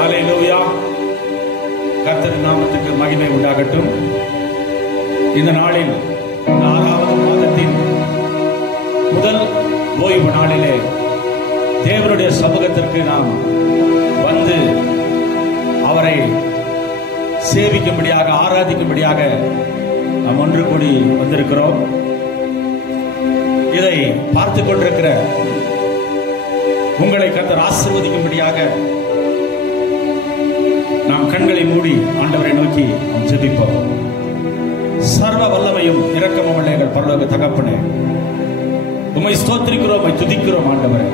ஹல்லேலூயா. கர்த்தர் நாமத்துக்கு மகிமை உண்டாகட்டும். இந்த நாளில் 4வது மாதத்தின் முதல் ஓய்வு நாளிலே தேவனுடைய சமூகத்திற்கு நாம் வந்து அவரை சேவிக்கும்படியாக, ஆராதிக்கும்படியாக நாம் ஒன்று கூடி வந்திருக்கிறோம். இதை பார்த்து கொண்டிருக்கிற உங்களை கர்த்தர் ஆசீர்வதிக்கும்படியாக நாம் கண்களை மூடி ஆண்டவரை நோக்கி நாம் ஜெபிப்போம். சர்வ வல்லமையும் இரக்கமும் உள்ள எங்கள் பரலோக தகப்பனே, உம்மை ஸ்தோத்திரிக்கிறோம், உம்மை துதிக்கிறோம். ஆண்டவரே,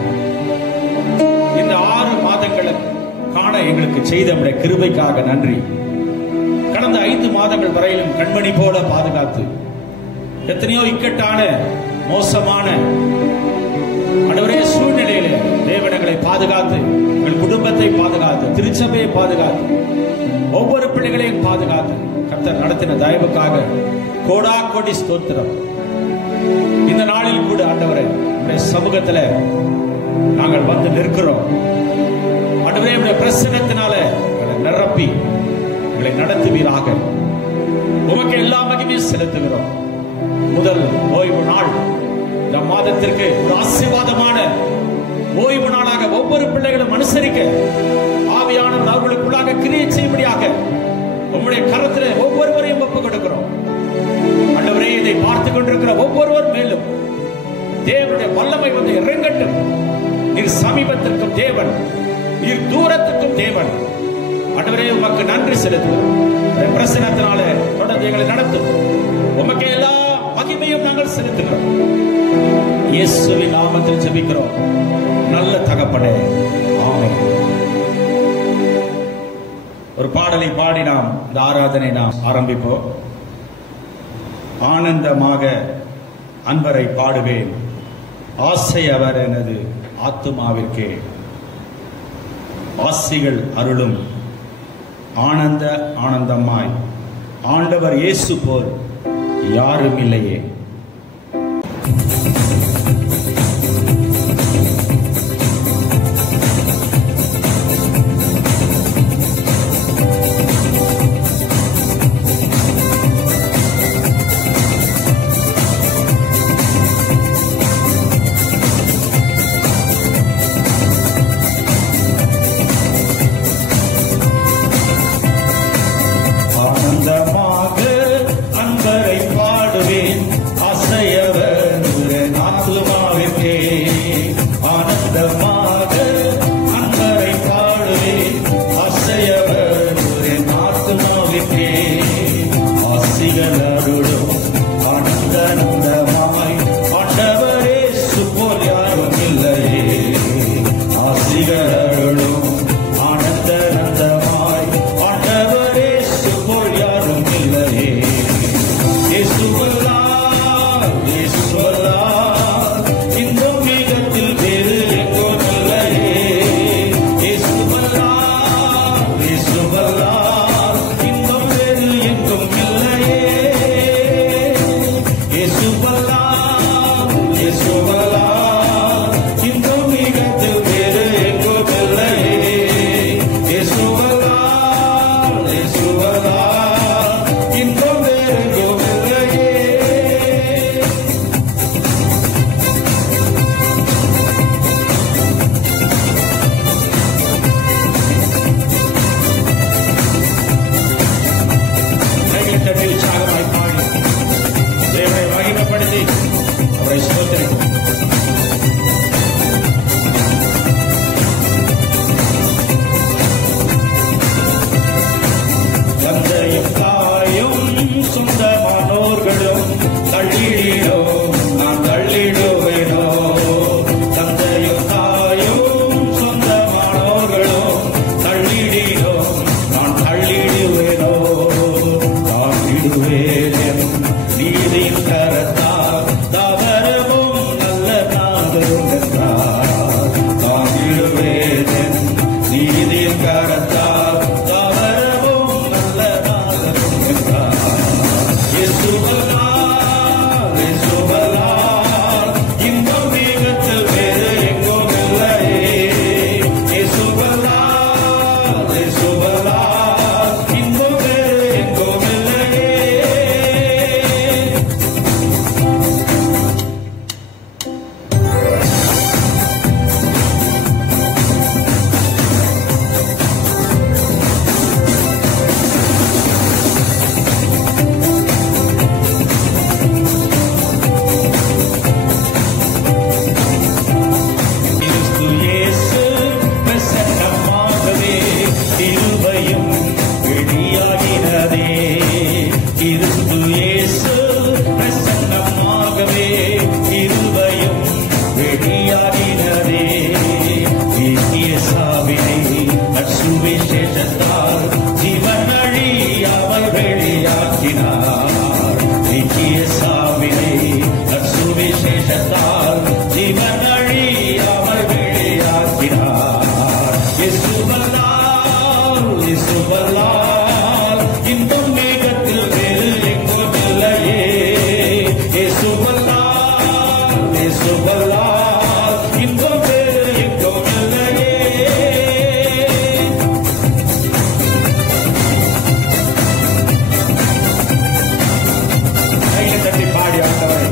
இந்த 6 மாதங்களை காண எங்களுக்கு செய்த நம்முடைய கிருபைக்காக நன்றி. கடந்த 5 மாதங்கள் வரையிலும் கண்மணி போல பாதுகாத்து, எத்தனையோ இக்கட்டான மோசமான ஆண்டவரே சூழ்நிலையில தேவனங்களை பாதுகாத்து, எங்கள் குடும்பத்தை பாதுகாத்து, திருச்சபையை பாதுகாத்து, ஒவ்வொரு பிள்ளைகளையும் பாதுகாத்து கர்த்தர் நடத்தின தயவுக்காக கோடா கோடி ஸ்தோத்திரம். இந்த நாளில் கூட ஆண்டவரே உடைய சமூகத்துல நாங்கள் வந்து நிற்கிறோம். ஆண்டவரே உடைய பிரசன்னத்தினால எங்களை நிரப்பி எங்களை நடத்துவீராக. உமக்கு எல்லா மகிமையும் செலுத்துகிறோம். முதல் ஓய்வு நாள் இந்த மாதத்திற்கு ஒரு ஆசீர்வாதமான ஓய்வு நாளாக ஒவ்வொரு பிள்ளைகளும் அனுசரிக்க ஆவியானவர் அவர்களுக்குள்ளாக கிரியை செய்யும்படியாக உம்முடைய கரத்திலே ஒவ்வொருவரையும் ஒப்புக் கொடுக்கிறோம். ஆண்டவரே, இதை பார்த்துக் கொண்டிருக்கிற ஒவ்வொருவர் மேலும் தேவனுடைய வல்லமை வந்து இறங்கட்டும். நீர் சமீபத்திற்கும் தேவன், நீர் தூரத்துக்கும் தேவன். ஆண்டவரே, உமக்கு நன்றி செலுத்துகிறோம். பிரசன்னத்தினால தொடர்ந்து எங்களை நடத்தும். உமக்கு எல்லா மகிமையும் நாங்கள் செலுத்துகிறோம். இயேசுவின் நாமத்தில் ஜெபிக்கிறோம் நல்ல தகப்பனே, ஆமென். ஒரு பாடலை பாடி நாம் இந்த ஆராதனை நாம் ஆரம்பிப்போம். ஆனந்தமாக அன்பரை பாடுவேன், ஆசை அவர் எனது ஆத்துமாவிற்கே. ஆசிகள் அருளும் ஆனந்த ஆனந்தமாய் ஆண்டவர் இயேசு போல் யாரும் இல்லையே. சுவிசேஷத்தால் ஜீவன் வழி அவர் வெளியாக்கினார். நித்திய சாவினை சுவிசேஷத்தால் ஜீவன் வழி அவர் வெளியாக்கினார். இயேசுவல்லால் இயேசுவல்லால் இன்பம் மேகத்தில் வேறு எங்கும் இல்லையே. இயேசுவல்லால் இயேசுவல்லால் இன்பம் வேறு எங்கும் இல்லையே. கையை தட்டி பாடி ஆண்டவரை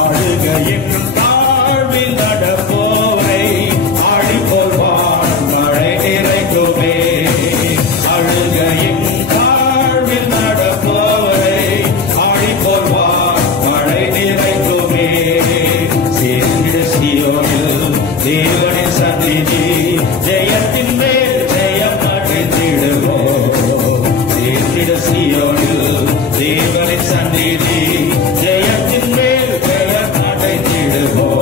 ஆடுகையின் தாழ்வில் நடப்போரை ஆடிப்போல் வானம் மழை நிறைக்குமே. அழுகையின் தாழ்வில் நடப்போரை ஆடிப்போல் வானம் மழை நிறைக்குமே. சேர்ந்திட சீயோனில் தேவனின் சந்நிதி ஜெயத்தின் மேல் ஜெயம் அடைந்திடுவோம். சேர்ந்திட சீயோனில் தேவனின் சந்நிதி ஜெயத்தின் மேல் ஜெயம் அடைந்திடுவோம்.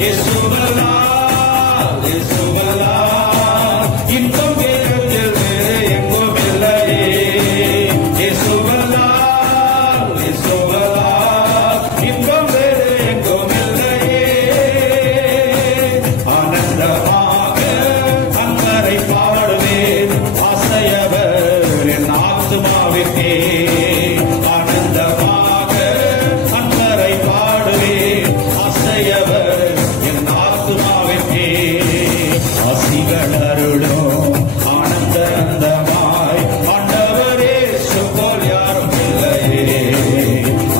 இயேசுவல்லால் இயேசுவல்லால் இன்பம் மேகத்தில் வேறு எங்கும் இல்லையே. இயேசுவல்லால் இயேசுவல்லால் இன்பம் வேறு எங்கும் இல்லையே. ஆனந்தமாக அன்பரை பாடுவேன் ஆசையவர் என் ஆத்துமாவிற்கே. ஆனந்தமாக அன்பரை பாடுவேன் ஆசையவர் என் ஆத்துமாவிற்கே. ஆசிகள் அருளும் ஆனந்தமாய் ஆண்டவரே சுபோல் யாரும் இல்லையே.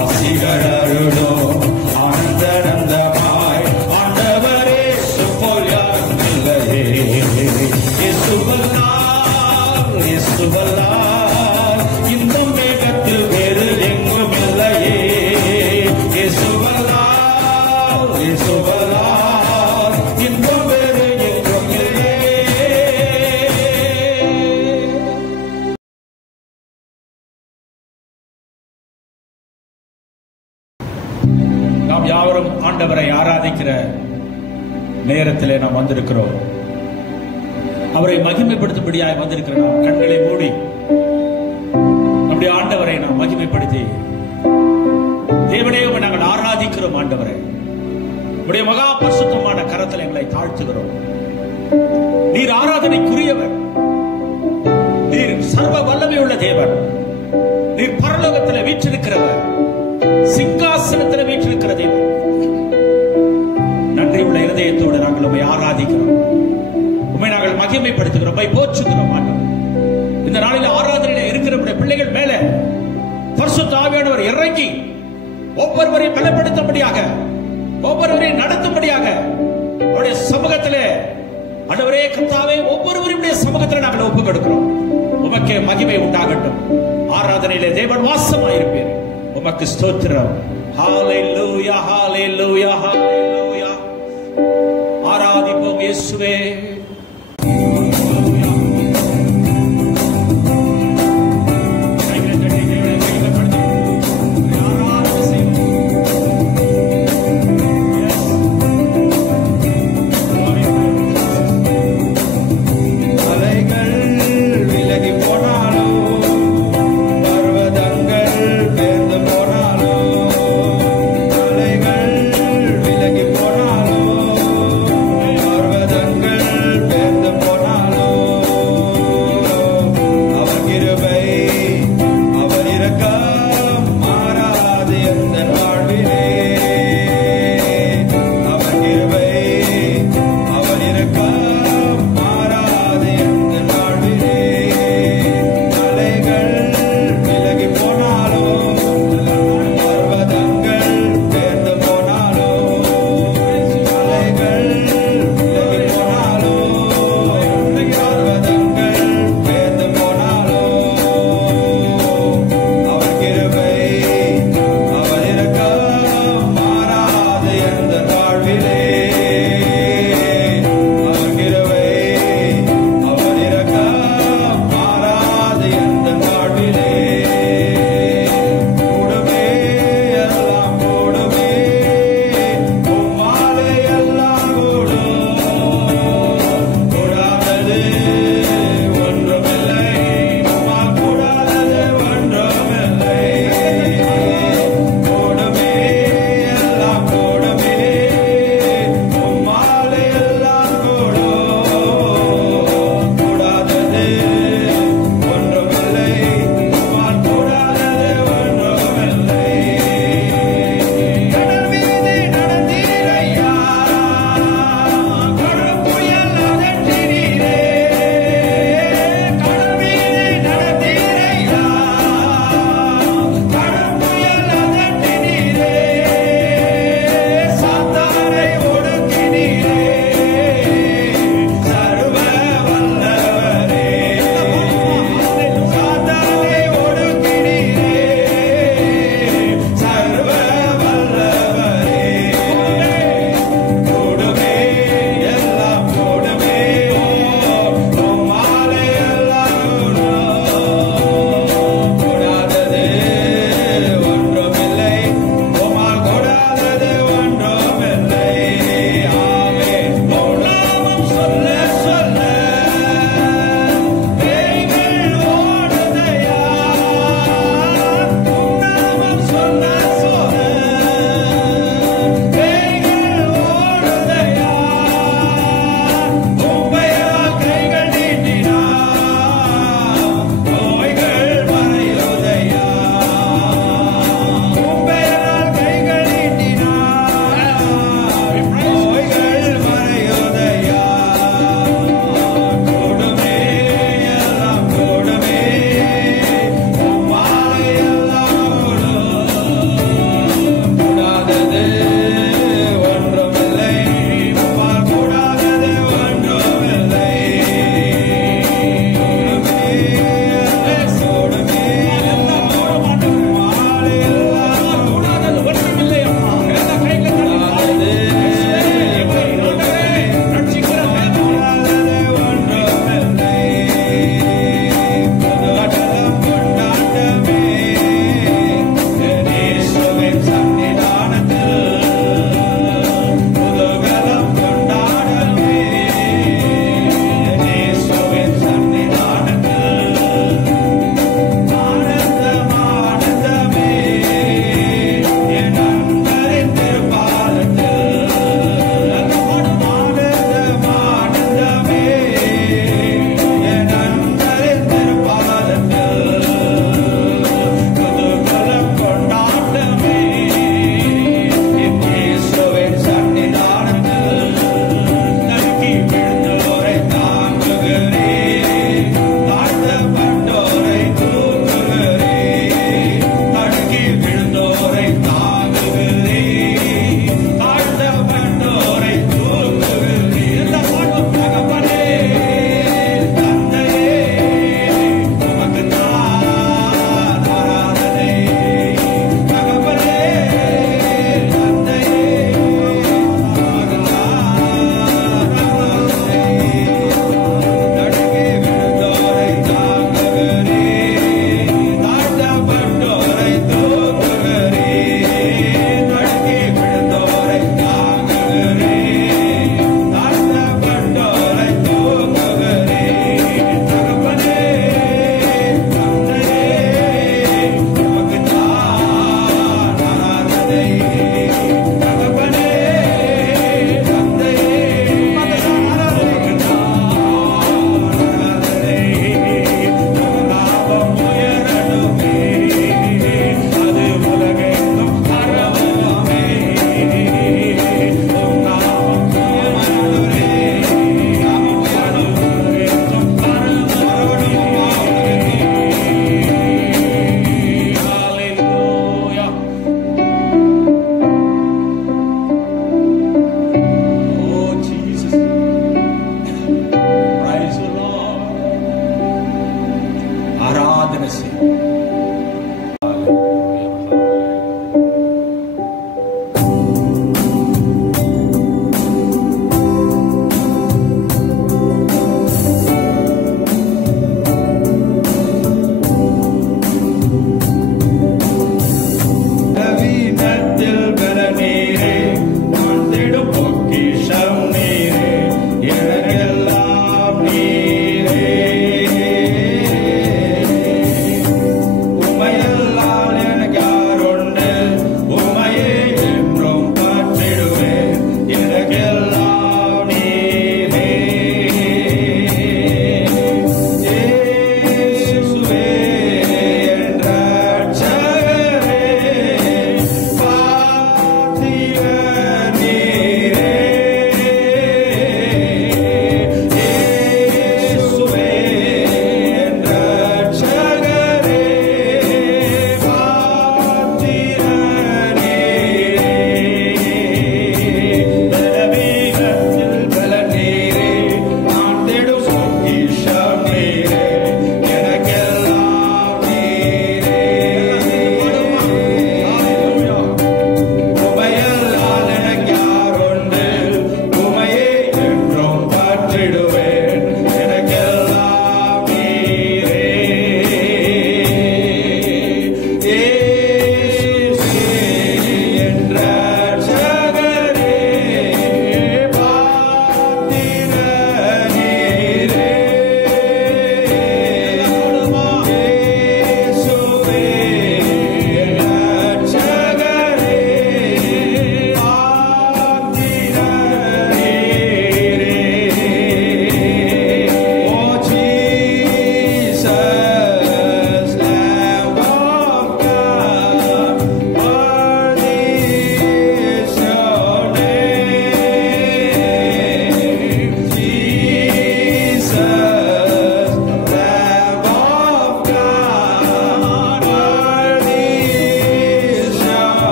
ஆசிகள் அருளும் ஆனந்தமாய் ஆண்டவரே சுபோல் யாரும் இல்லையே. இயேசுவல்லால் இயேசுவல்லால் இன்பம் மேகத்தில் வேறு எங்கும் இல்லையே. இயேசுவல்லால் இயேசுவல்லால் இன்பம் வேறு எங்கும் இல்லையே. நாம் யாவரும் ஆண்டவரை ஆராதிக்கிற நேரத்திலே நாம் வந்திருக்கிறோம். அவரை மகிமைப்படுத்தும்படியாய் வந்திருக்கிற நாம் கண்களை மூடி நம்முடைய ஆண்டவரை நாம் மகிமைப்படுத்தி தேவனே உம்மை நாங்கள் ஆராதிக்கிறோம். ஆண்டவரை உடைய மகா பரிசுத்தமான கரத்தில் எங்களை தாழ்த்துகிறோம். நீர் ஆராதனைக்குரியவர். நீர் சர்வ வல்லமை உள்ள தேவன். நீர் பரலோகத்தில் வீற்றிருக்கிறவர். சிங்காசனத்தில் வீற்றிருக்கிற தேவன். நன்றி உள்ள இருதயத்தோடு நாங்கள் உம்மை ஆராதிக்கிறோம். உம்மை நாங்கள் மகிமைப்படுத்துகிறோம். உம்மை போற்றுகிறோம். ஆண்டவர் இந்த நாளில் ஆராதனையில் இருக்கிற பிள்ளைகள் மேல பரிசுத்த ஆவியானவர் இறங்கி ஒவ்வொருவரையும் பலப்படுத்தும்படியாக, ஒவ்வொருவரையும் நடத்தும்படியாக அவருடைய சமூகத்திலே ஆண்டவரே கர்த்தாவே ஒவ்வொருவருடைய சமூகத்தில் நாங்கள் ஒப்புக் கொடுக்கிறோம். உமக்கே மகிமை உண்டாகட்டும். ஆராதனையிலே தேவன் வாசமாயிருப்பீர். உமக்கு ஸ்தோத்திரம். ஹalleluya ஹalleluya ஹalleluya. ஆராதிப்போம் இயேசுவே. அலைகள் விலகி போனாலும் பர்வதங்கள்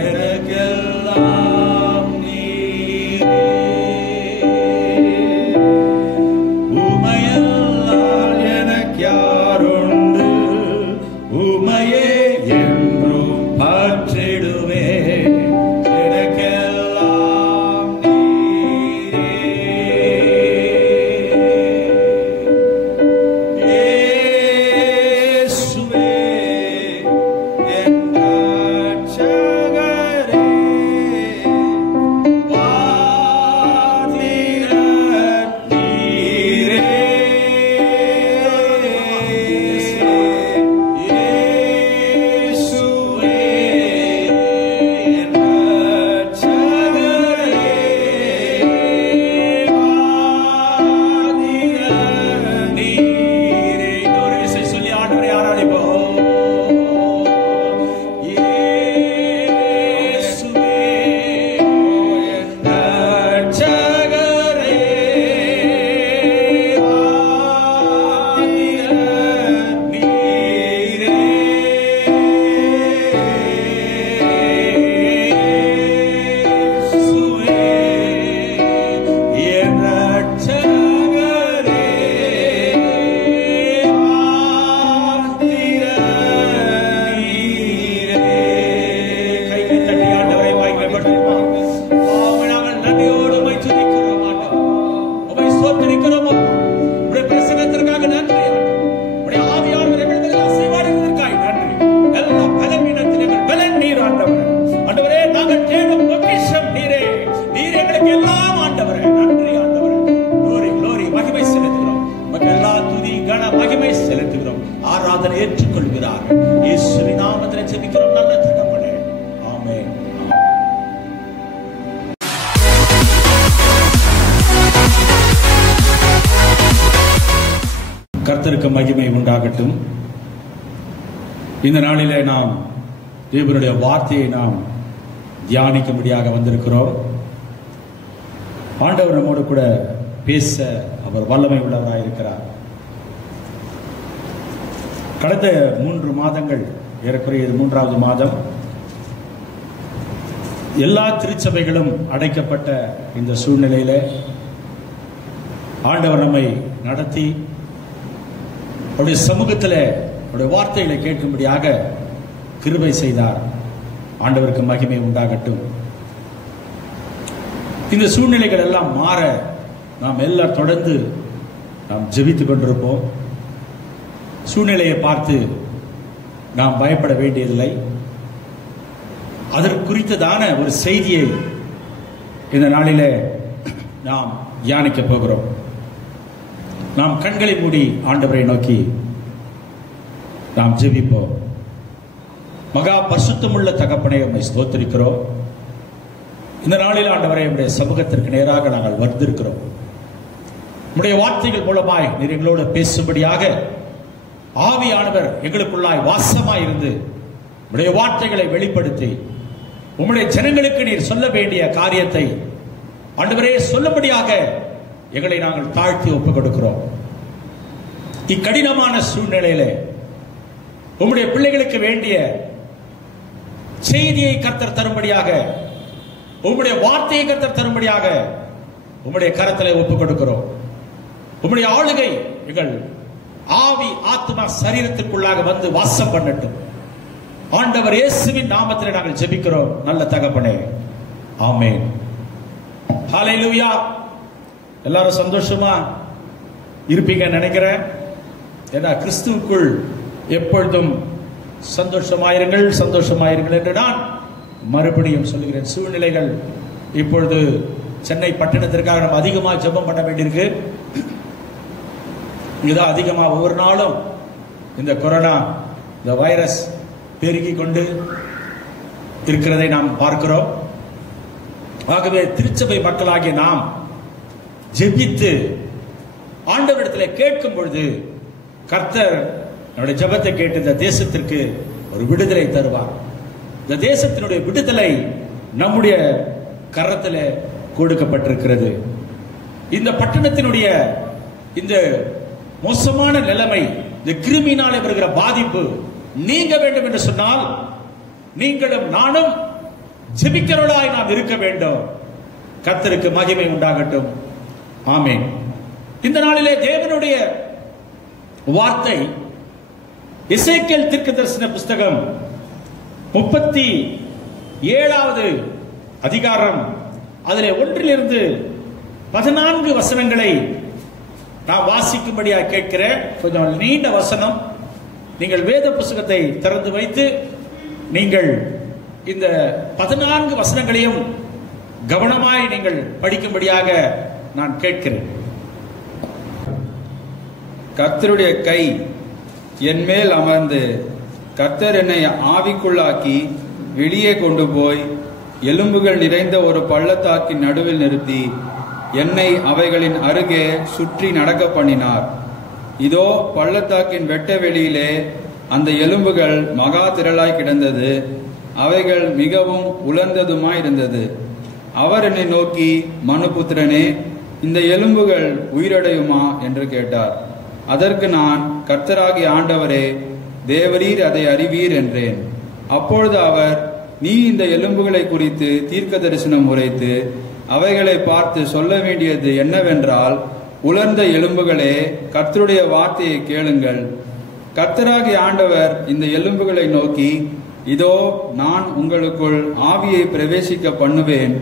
எனக்கெல்லாம் நீரே, உமையல்லால் எனக்கு யாருண்டு, உமையே என்றும் பற்றிடுவே, எனக்கெல்லாம் நீரே. இயேசுவே என் இரட்சகரே, வாதிரத் நீரே. இயேசுவே என் இரட்சகரே, வாதிரத் நீரே. இன்னொரு விசை சொல்லி ஆண்டவரை ஆராதிப்போம். இயேசுவே என் இரட்சகரே, வாதிரத் நீரே. இயேசுவே என் இரட்சகரே, வாதிரத் நீரே. கைகளை தட்டி ஆண்டவரை மகிமைப்படுத்துவோம். ஆமென். நாங்கள் நன்றியோடு உம்மை துதிக்கிறோம் ஆண்டவரே. உம்மை ஸ்தோத்திரிக்கிறோம் அப்பா. உம்முடைய பிரசன்னத்திற்காக நன்றி ஆண்டவரே. உம்முடைய ஆவியானவர் எங்கள் மேல் அசைவாடுவதற்காக நன்றி. எல்லா பலவீனத்திலும் எங்கள் பலன் நீர் ஆண்டவரே. ஆண்டவரே, நாங்கள் தேடும் பொக்கிஷம் நீரே. நீர் எங்களுக்கு எல்லாம் ஆண்டவரே. நன்றி ஆண்டவரே. glory glory மகிமை செலுத்துகிறோம். உமக்கு எல்லா துதி கன மகிமை செலுத்துகிறோம். ஆராதனை ஏற்றுக்கொள்கிறார்கள். இயேசுவின் நாமத்திலே ஜெபிக்கிறோம் நல்ல தகப்பனே. ஆமென். கர்த்தருக்கு மகிமை உண்டாகட்டும். இந்த நாளிலே நாம் தேவனுடைய வார்த்தையை நாம் தியானிக்கும்படியாக வந்திருக்கிறோம். ஆண்டவர் நம்மோடு கூட பேச அவர் வல்லமை உள்ளவராக இருக்கிறார். கடந்த 3 மாதங்கள், ஏறக்குறைய இது 3வது மாதம், எல்லா திருச்சபைகளும் அடைக்கப்பட்ட இந்த சூழ்நிலையில ஆண்டவர் நம்மை நடத்தி அவருடைய சமூகத்தில் அவருடைய வார்த்தைகளை கேட்கும்படியாக கிருபை செய்தார். ஆண்டவருக்கு மகிமை உண்டாகட்டும். இந்த சூழ்நிலைகள் எல்லாம் மாற நாம் எல்லாம் தொடர்ந்து நாம் ஜெபித்துக் கொண்டிருப்போம். சூழ்நிலையை பார்த்து நாம் பயப்பட வேண்டியதில்லை. அதற்கு குறித்ததான ஒரு செய்தியை இந்த நாளிலே நாம் தியானிக்க போகிறோம். நாம் கண்களை மூடி ஆண்டவரை நோக்கி நாம் ஜெபிப்போம். மகா பரிசுத்தமுள்ள தகப்பனே, உம்மை ஸ்தோத்திரிக்கிறோம். இந்த நாளில் ஆண்டவரை உம்முடைய சமூகத்திற்கு நேராக நாங்கள் வந்திருக்கிறோம். உம்முடைய வார்த்தைகள் மூலமாய் நீர் எங்களோடு பேசும்படியாக ஆவியானவர் எங்களுக்குள்ளாய் வாசமாய் இருந்து உம்முடைய வார்த்தைகளை வெளிப்படுத்தி உம்முடைய ஜனங்களுக்கு நீர் சொல்ல வேண்டிய காரியத்தை ஆண்டவரே சொல்லும்படியாக எங்களை நாங்கள் தாழ்த்தி ஒப்புக் கொடுக்கிறோம். இக்கடினமான சூழ்நிலையிலே உம்முடைய பிள்ளைகளுக்கு வேண்டிய செய்தியை கர்த்தர் தரும்படியாக, உம்முடைய வார்த்தையை கர்த்தர் தரும்படியாக உம்முடைய கரத்திலே ஒப்புக் கொடுக்கிறோம். உம்முடைய ஆளுகை எங்கள் ஆவி ஆத்மா சரீரத்திற்குள்ளாக வந்து வாசம் பண்ணட்டும். ஆண்டவர் இயேசுவின் நாமத்திலே நாங்கள் ஜெபிக்கிறோம் நல்ல தகப்பனே. ஆமென். ஹல்லேலூயா. எல்லாரும் சந்தோஷமா இருப்பீங்க நினைக்கிறேன். ஏன்னா கிறிஸ்துவுக்குள் எப்பொழுதும் சந்தோஷமாயிருங்கள் சந்தோஷமாயிருங்கள் என்று நான் மறுபடியும் சொல்லுகிறேன். சூழ்நிலைகள் இப்பொழுது சென்னை பட்டணத்திற்காக நம்ம அதிகமாக ஜெபம் பண்ண வேண்டியிருக்கு. இதுதான் அதிகமாக ஒவ்வொரு நாளும் இந்த கொரோனா, இந்த வைரஸ் பெருகி கொண்டு இருக்கிறதை நாம் பார்க்கிறோம். ஆகவே திருச்சபை மக்களாகிய நாம் ஜெபித்து ஆண்டவரிடத்தில் கேட்கும் பொழுது கர்த்தர் நம்முடைய ஜெபத்தை கேட்டு இந்த தேசத்திற்கு ஒரு விடுதலை தருவார். இந்த தேசத்தினுடைய விடுதலை நம்முடைய கரத்தில் கொடுக்கப்பட்டிருக்கிறது. இந்த பட்டணத்தினுடைய இந்த மோசமான நிலைமை, இந்த கிருமியினாலே வருகிற பாதிப்பு நீங்க வேண்டும் என்று சொன்னால் நீங்களும் நானும் ஜெபிக்கிறவர்களாய் நாம் இருக்க வேண்டும். கர்த்தருக்கு மகிமை உண்டாகட்டும். ஆமென். இந்த நாளிலே தேவனுடைய வார்த்தை எசேக்கியேல் தீர்க்கதரிசன புஸ்தகம் 37வது அதிகாரம், அதிலே 1 14 வசனங்களை நான் வாசிக்கும்படியாக கேட்கிறேன். கொஞ்சம் நீண்ட வசனம். நீங்கள் வேத புஸ்தகத்தை திறந்து வைத்து நீங்கள் இந்த 14 வசனங்களையும் கவனமாய் நீங்கள் படிக்கும்படியாக நான் கேட்கிறேன். கர்த்தருடைய கை என் மேல் அமர்ந்து கர்த்தர் என்னை ஆவிக்குள்ளாக்கி வெளியே கொண்டு போய் எலும்புகள் நிறைந்த ஒரு பள்ளத்தாக்கின் நடுவில் நிறுத்தி என்னை அவைகளின் அருகே சுற்றி நடக்க பண்ணினார். இதோ பள்ளத்தாக்கின் வெட்ட வெளியிலே அந்த எலும்புகள் மகா திரளாய் கிடந்தது. அவைகள் மிகவும் உலர்ந்ததுமாயிருந்தது. அவர் என்னை நோக்கி, மனுபுத்திரனே, இந்த எலும்புகள் உயிரடையுமா என்று கேட்டார். அதற்கு நான், கர்த்தராகிய ஆண்டவரே, தேவரீர் அதை அறிவீர் என்றேன். அப்பொழுது அவர், நீ இந்த எலும்புகளை குறித்து தீர்க்க தரிசனம் உரைத்து அவைகளை பார்த்து சொல்ல வேண்டியது என்னவென்றால், உலர்ந்த எலும்புகளே, கர்த்தருடைய வார்த்தையை கேளுங்கள். கர்த்தராகிய ஆண்டவர் இந்த எலும்புகளை நோக்கி, இதோ நான் உங்களுக்குள் ஆவியை பிரவேசிக்க பண்ணுவேன்,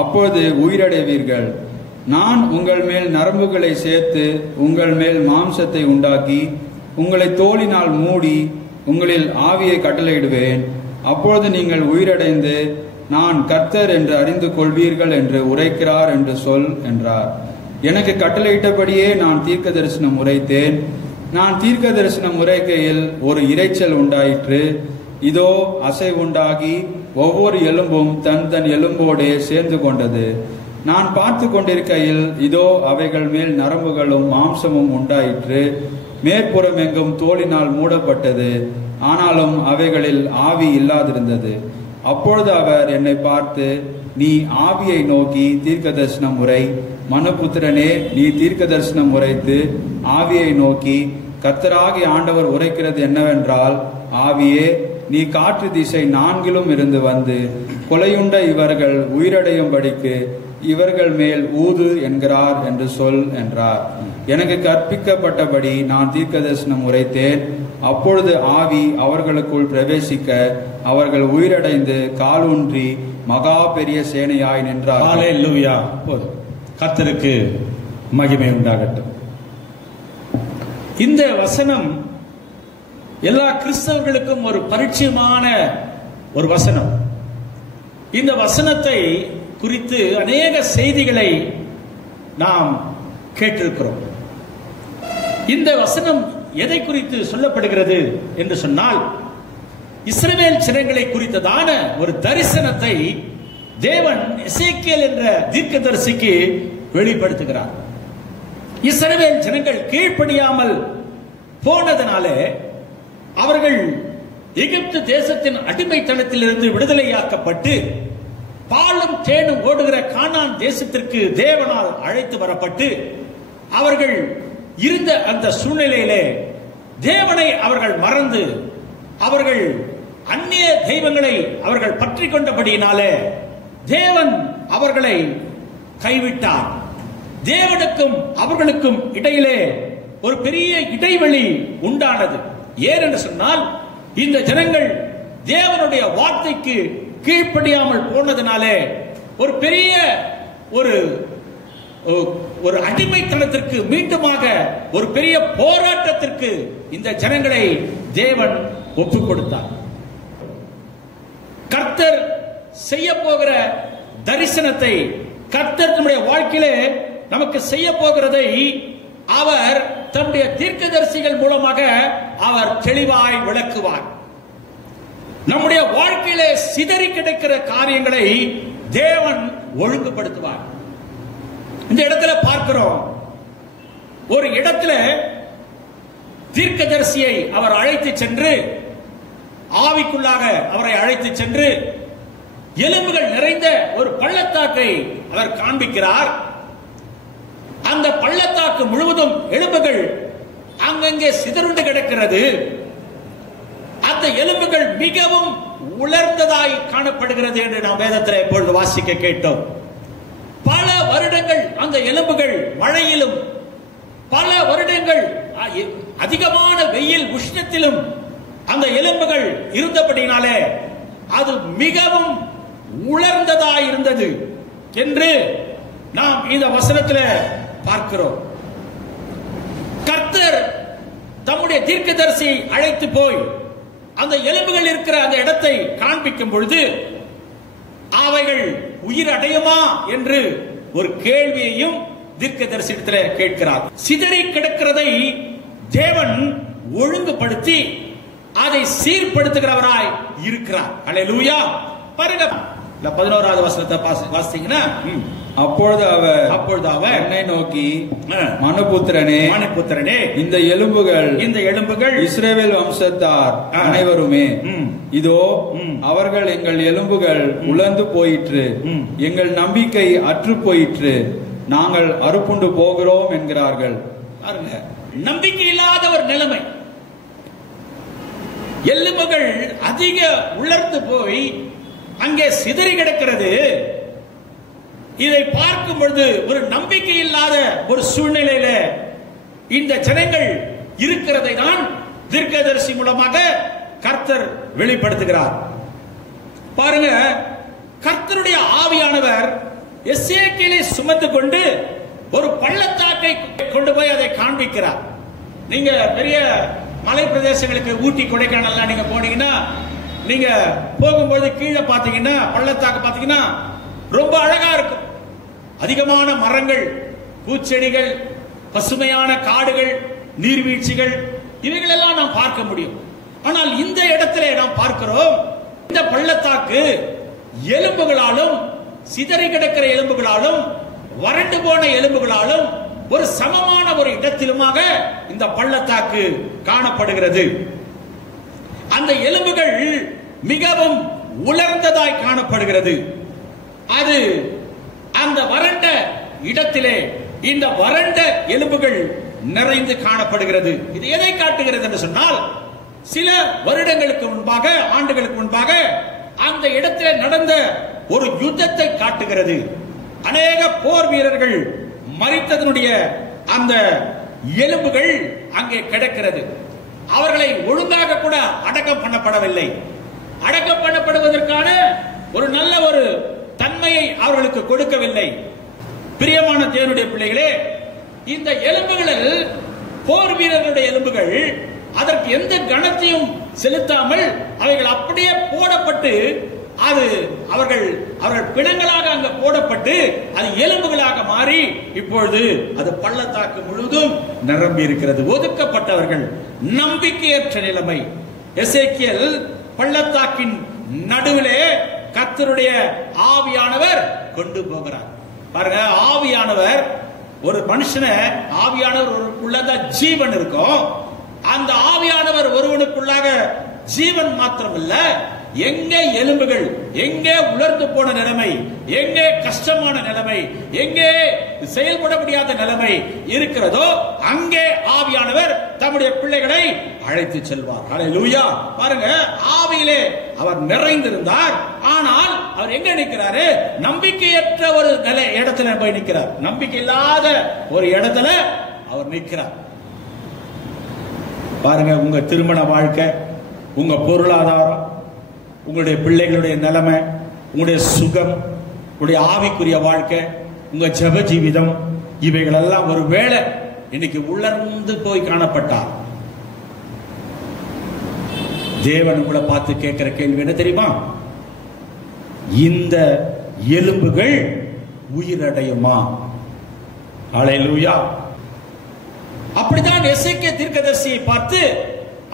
அப்பொழுது உயிரடைவீர்கள். நான் உங்கள் மேல் நரம்புகளை சேர்த்து உங்கள் மேல் மாம்சத்தை உண்டாக்கி உங்களை தோலினால் மூடி உங்களில் ஆவியை கட்டளையிடுவேன். அப்பொழுது நீங்கள் உயிரடைந்து நான் கர்த்தர் என்று அறிந்து கொள்வீர்கள் என்று உரைக்கிறார் என்று சொல் என்றார். எனக்கு கட்டளையிட்டபடியே நான் தீர்க்க தரிசனம் உரைத்தேன். நான் தீர்க்க தரிசனம் உரைக்கையில் ஒரு இரைச்சல் உண்டாயிற்று. இதோ அசைவுண்டாகி ஒவ்வொரு எலும்பும் தன் தன் எலும்போடே சேர்ந்து கொண்டது. நான் பார்த்து கொண்டிருக்கையில் இதோ அவைகள் மேல் நரம்புகளும் மாம்சமும் உண்டாயிற்று. மேற்புறம் எங்கும் தோலினால் மூடப்பட்டது, ஆனாலும் அவைகளில் ஆவி இல்லாதிருந்தது. அப்பொழுது அவர் என்னை பார்த்து, நீ ஆவியை நோக்கி தீர்க்க தரிசனம் உரை. மனுபுத்திரனே, நீ தீர்க்க தரிசனம் உரைத்து ஆவியை நோக்கி, கர்த்தராகிய ஆண்டவர் உரைக்கிறது என்னவென்றால், ஆவியே, நீ காற்று திசை 4லும் இருந்து வந்து கொலையுண்ட இவர்கள் உயிரடையும்படிக்கு இவர்கள் மேல் ஊது என்கிறார் என்று சொல் என்றார். எனக்கு கற்பிக்கப்பட்டபடி நான் தீர்க்க தரிசனம் உரைத்தேன். அப்பொழுது ஆவி அவர்களுக்குள் பிரவேசிக்க அவர்கள் உயிரடைந்து காலூன்றி மகா பெரிய சேனையாய் நின்றார். ஹல்லேலூயா. கர்த்தருக்கு மகிமை உண்டாகட்டும். இந்த வசனம் எல்லா கிறிஸ்தவர்களுக்கும் ஒரு பரிச்சயமான ஒரு வசனம். இந்த வசனத்தை குறித்து அநேக செய்திகளை நாம் கேட்டிருக்கிறோம். இந்த வசனம் எதை குறித்து சொல்லப்படுகிறது என்று சொன்னால், இஸ்ரவேல் ஜனங்களை குறித்ததான ஒரு தரிசனத்தை தேவன் எசேக்கியேல் என்ற தீர்க்கதரிசிக்கு வெளிப்படுத்துகிறார். இஸ்ரவேல் ஜனங்கள் கீழ்ப்படியாமல் போனதனாலே அவர்கள் எகிப்து தேசத்தின் அடிமைத்தனத்திலிருந்து விடுதலையாக்கப்பட்டு பாலும் தேனும் ஓடுகிற கானான் தேசத்திற்கு தேவனால் அழைத்து வரப்பட்டு அவர்கள் இருந்த அந்த சூழ்நிலையிலே தேவனை அவர்கள் மறந்து அவர்கள் அந்நிய தெய்வங்களை அவர்கள் பற்றி கொண்டபடியினாலே தேவன் அவர்களை கைவிட்டார். தேவனுக்கும் அவர்களுக்கும் இடையிலே ஒரு பெரிய இடைவெளி உண்டானது. ஏனென்று சொன்னால், இந்த ஜனங்கள் தேவனுடைய வார்த்தைக்கு கீழ்ப்படியாமல் போனதினாலே ஒரு பெரிய ஒரு அடிமைத்தனத்திற்கு மீண்டுமாக ஒரு பெரிய போராட்டத்திற்கு இந்த ஜனங்களை தேவன் ஒப்புக் கொடுத்தார். கர்த்தர் செய்ய போகிற தரிசனத்தை, கர்த்தர் நம்முடைய வாழ்க்கையிலே நமக்கு செய்ய போகிறதை அவர் தம்முடைய தீர்க்கதரிசிகள் மூலமாக அவர் தெளிவாய் விளக்குவார். நம்முடைய வாழ்க்கையிலே சிதறி கிடக்கிற காரியங்களை தேவன் ஒழுங்குபடுத்துவார். இந்த இடத்துல பார்க்கிறோம், ஒரு இடத்துல தீர்க்கதரிசியை அவர் அழைத்து சென்று, ஆவிக்குள்ளாக அவரை அழைத்து சென்று எலும்புகள் நிறைந்த ஒரு பள்ளத்தாக்கை அவர் காண்பிக்கிறார். அந்த பள்ளத்தாக்கு முழுவதும் எலும்புகள் அங்கங்கே சிதறுண்டு கிடக்கிறது. அந்த எலும்புகள் மிகவும் உலர்ந்ததாய் காணப்படுகிறது என்று நாம் வேதத்தில் இப்பொழுது வாசிக்க கேட்டோம். பல வருடங்கள் அந்த எலும்புகள் மழையிலும், பல வருடங்கள் அதிகமான வெயில் உஷ்ணத்திலும் அந்த எலும்புகள் இருந்தபடினாலே அது மிகவும் உலர்ந்ததாய் இருந்தது என்று நாம் இந்த வசனத்தில் பார்க்கிறோம். கர்த்தர் தம்முடைய தீர்க்கதரிசியை அழைத்து போய் அந்த எலும்புகள் இருக்கிற அந்த இடத்தை காண்பிக்கும் பொழுது அவைகள் உயிர் அடையுமா என்று ஒரு கேள்வியையும் தீர்க்கதரிசியிடத்தில் கேட்கிறார். சிதறி கிடக்கிறதை தேவன் ஒழுங்குபடுத்தி அதை சீர்படுத்துகிறவராய் இருக்கிறார். அல்லேலூயா. பாருங்க 11வது வசனத்தை வாசித்தீங்கன்னா, அப்பொழுது அவர் என்னை நோக்கி, மனுபுத்திரனே, இந்த எலும்புகள் இஸ்ரவேல் வம்சத்தார் அனைவருமே, இதோ அவர்கள் எங்கள் எலும்புகள் உலர்ந்து போயிற்று, எங்கள் நம்பிக்கை அற்று போயிற்று, நாங்கள் அறுப்புண்டு போகிறோம் என்கிறார்கள். நம்பிக்கை இல்லாத ஒரு நிலைமை. எலும்புகள் அதிக உலர்ந்து போய் அங்கே சிதறி கிடக்கிறது. இதை பார்க்கும் பொழுது ஒரு நம்பிக்கை இல்லாத ஒரு சூழ்நிலையில இந்த ஜனங்கள் இருக்கிறதை தான் தீர்க்கதரிசி மூலமாக கர்த்தர் வெளிப்படுத்துகிறார். பாருங்க, கர்த்தருடைய ஆவியானவர் எசேக்கியேலை சுமந்து கொண்டு ஒரு பள்ளத்தாக்கை கொண்டு போய் அதை காண்பிக்கிறார். நீங்க பெரிய மலை பிரதேசங்களுக்கு ஊட்டி கொடைக்கானல் நீங்க போனீங்கன்னா, நீங்க போகும்போது கீழே பாத்தீங்கன்னா பள்ளத்தாக்கு பாத்தீங்கன்னா ரொம்ப அழகா இருக்கும். அதிகமான மரங்கள், பூச்செடிகள், பசுமையான காடுகள், நீர்வீழ்ச்சிகள், இவைகளெல்லாம் நாம் பார்க்க முடியும். ஆனால் இந்த இடத்திலே நாம் பார்க்கிறோம், இந்த பள்ளத்தாக்கு எலும்புகளாலும், சிதறி கிடக்கிற எலும்புகளாலும், வறண்டு போன எலும்புகளாலும் ஒரு சமமான ஒரு இடத்திலுமாக இந்த பள்ளத்தாக்கு காணப்படுகிறது. அந்த எலும்புகள் மிகவும் உலர்ந்ததாய் காணப்படுகிறது. அது அந்த வறண்ட இடத்திலே இந்த வறண்ட எலும்புகள் நிறைந்து காணப்படுகிறது. இது எதை காட்டுகிறது என்று சொன்னால், சில வருடங்களுக்கு முன்பாக, ஆண்டுகளுக்கு முன்பாக அந்த இடத்திலே நடந்த ஒரு யுத்தத்தை காட்டுகிறது. அநேக போர் வீரர்கள் மரித்ததனுடைய அந்த எலும்புகள் அங்கே கிடக்கிறது. அவர்களை ஒழுங்காக கூட அடக்கம் பண்ணப்படவில்லை. அடக்கம் பண்ணப்படுவதற்கான ஒரு நல்ல ஒரு தன்மையை அவர்களுக்கு கொடுக்கவில்லை. பிரியமான தேவனுடைய பிள்ளைகளே, இந்த எலும்புகளில் போர் வீரர்களுடைய எலும்புகள் அதற்கு எந்த கணத்தையும் செலுத்தாமல் அவைகள் அப்படியே போடப்பட்டு, அது அவர்கள் பிணங்களாக அங்க போடப்பட்டு அது எலும்புகளாக மாறி இப்பொழுது அது பள்ளத்தாக்கு முழுவதும் நிரம்பி இருக்கிறது. ஒதுக்கப்பட்டவர்கள், நம்பிக்கையற்ற நிலைமை. எசேக்கியேல் பள்ளத்தாக்கின் நடுவிலே கர்த்தருடைய ஆவியானவர் கொண்டு போகிறார். பாருங்க, ஆவியானவர் ஒரு மனுஷனை, ஆவியானவர் ஒருவருக்குள்ளதான் ஜீவன் இருக்கும். அந்த ஆவியானவர் ஒருவனுக்குள்ளாக ஜீவன் மாத்திரமல்ல, எங்கே எலும்புகள், எங்கே உலர்ந்து போன நிலைமை, எங்கே கஷ்டமான நிலைமை, எங்கே செயல்பட முடியாத நிலைமை இருக்கிறதோ அங்கே ஆவியானவர் தம்முடைய பிள்ளைகளை அழைத்து செல்வார். ஹல்லேலூயா. பாருங்க, ஆவியிலே அவர் நிறைந்திருந்தார். ஆனால் அவர் எங்க நிற்கிறாரு? நம்பிக்கையற்ற ஒரு இடத்துல போய் நிற்கிறார். நம்பிக்கை இல்லாத ஒரு இடத்துல அவர் நிற்கிறார். பாருங்க, உங்க திருமண வாழ்க்கை, உங்க பொருளாதாரம், உங்களுடைய பிள்ளைகளுடைய நிலைமை, உங்களுடைய சுகம், உங்களுடைய ஆவிக்குரிய வாழ்க்கை, உங்க ஜெப ஜீவிதம், இவைகள் எல்லாம் ஒரு வேளை இன்னைக்கு உலர்ந்து போய் காணப்பட்டார், தேவன் உங்களை பார்த்து கேட்கிற கேள்வி என்ன தெரியுமா? இந்த எலும்புகள் உயிரடையுமா? ஹல்லேலூயா. அப்படிதான் எசேக்கியேல் தீர்க்கதரிசியை பார்த்து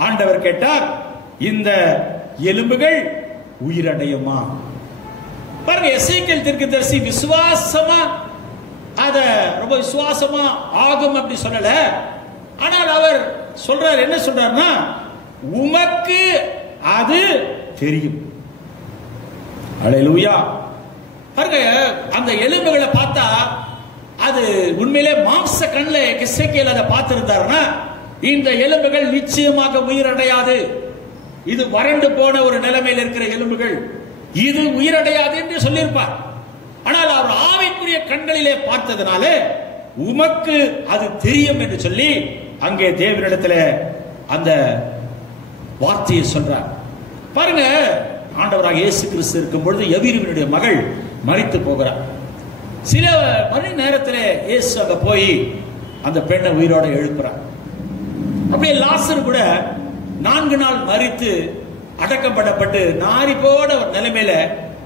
ஆண்டவர் கேட்டார், இந்த எலும்புகள் உயிரடையுமா? பாருங்க, எசேக்கியேல் தீர்க்கதரிசி விசுவாசமா அத ரொம்ப விசுவாசமா ஆகும் அப்படி சொல்லல. ஆனால் அவர் சொல்றார், என்ன சொல்றாருன்னா, உமக்கு அது தெரியும். ஹல்லேலூயா. பாருங்க, அந்த எலும்புகளை பார்த்தா அது உண்மையிலே மாம்ச கண்ணில் எசேக்கியேல் அதை பார்த்திருந்தாருன்னா, இந்த எலும்புகள் நிச்சயமாக உயிரடையாது. இது வறண்டு போன ஒரு நிலைமையில் இருக்கிற எலும்புகள், இது உயிரடையாது என்று சொல்லியிருப்பார். ஆனால் அவர் ஆவிக்குரிய கண்களிலே பார்த்ததுனால உமக்கு அது தெரியும் என்று சொல்லி அங்கே தேவனிடத்தில் அந்த வார்த்தையை சொல்றார். பாருங்க, ஆண்டவராக இயேசு கிறிஸ்து இருக்கும் பொழுது எவீருவினுடைய மகள் மரித்து போகிறார். சில மணி நேரத்தில் இயேசு அங்க போய் அந்த பெண்ணை உயிரோட எழுப்புறார். அப்படியே லாசர் கூட 4 நாள் மரித்து அடக்கப்படப்பட்டு நாரி போன ஒரு நிலைமையில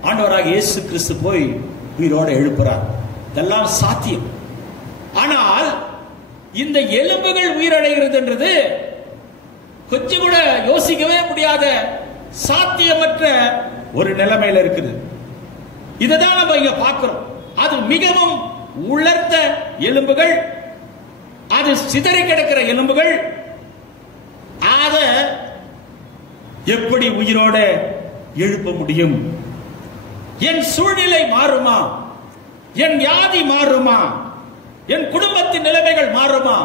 ஆண்டவராக இயேசு கிறிஸ்து போய் உயிரோட எழுப்புறார். இதெல்லாம் சாத்தியம். ஆனால் இந்த எலும்புகள் உயிரடைகிறது என்றது கொஞ்சம் கூட யோசிக்கவே முடியாத சாத்தியமற்ற ஒரு நிலைமையில இருக்குது. இதுதான் நம்ம இங்க பார்க்கிறோம். அது மிகவும் உலர்ந்த எலும்புகள், அது சிதறி கிடக்கிற எலும்புகள். அத எப்படி உயிரோட எழுப்ப முடியும்? என் சூழ்நிலை மாறுமா? என் வியாதி மாறுமா? என் குடும்பத்தின் நிலைமைகள் மாறுமா?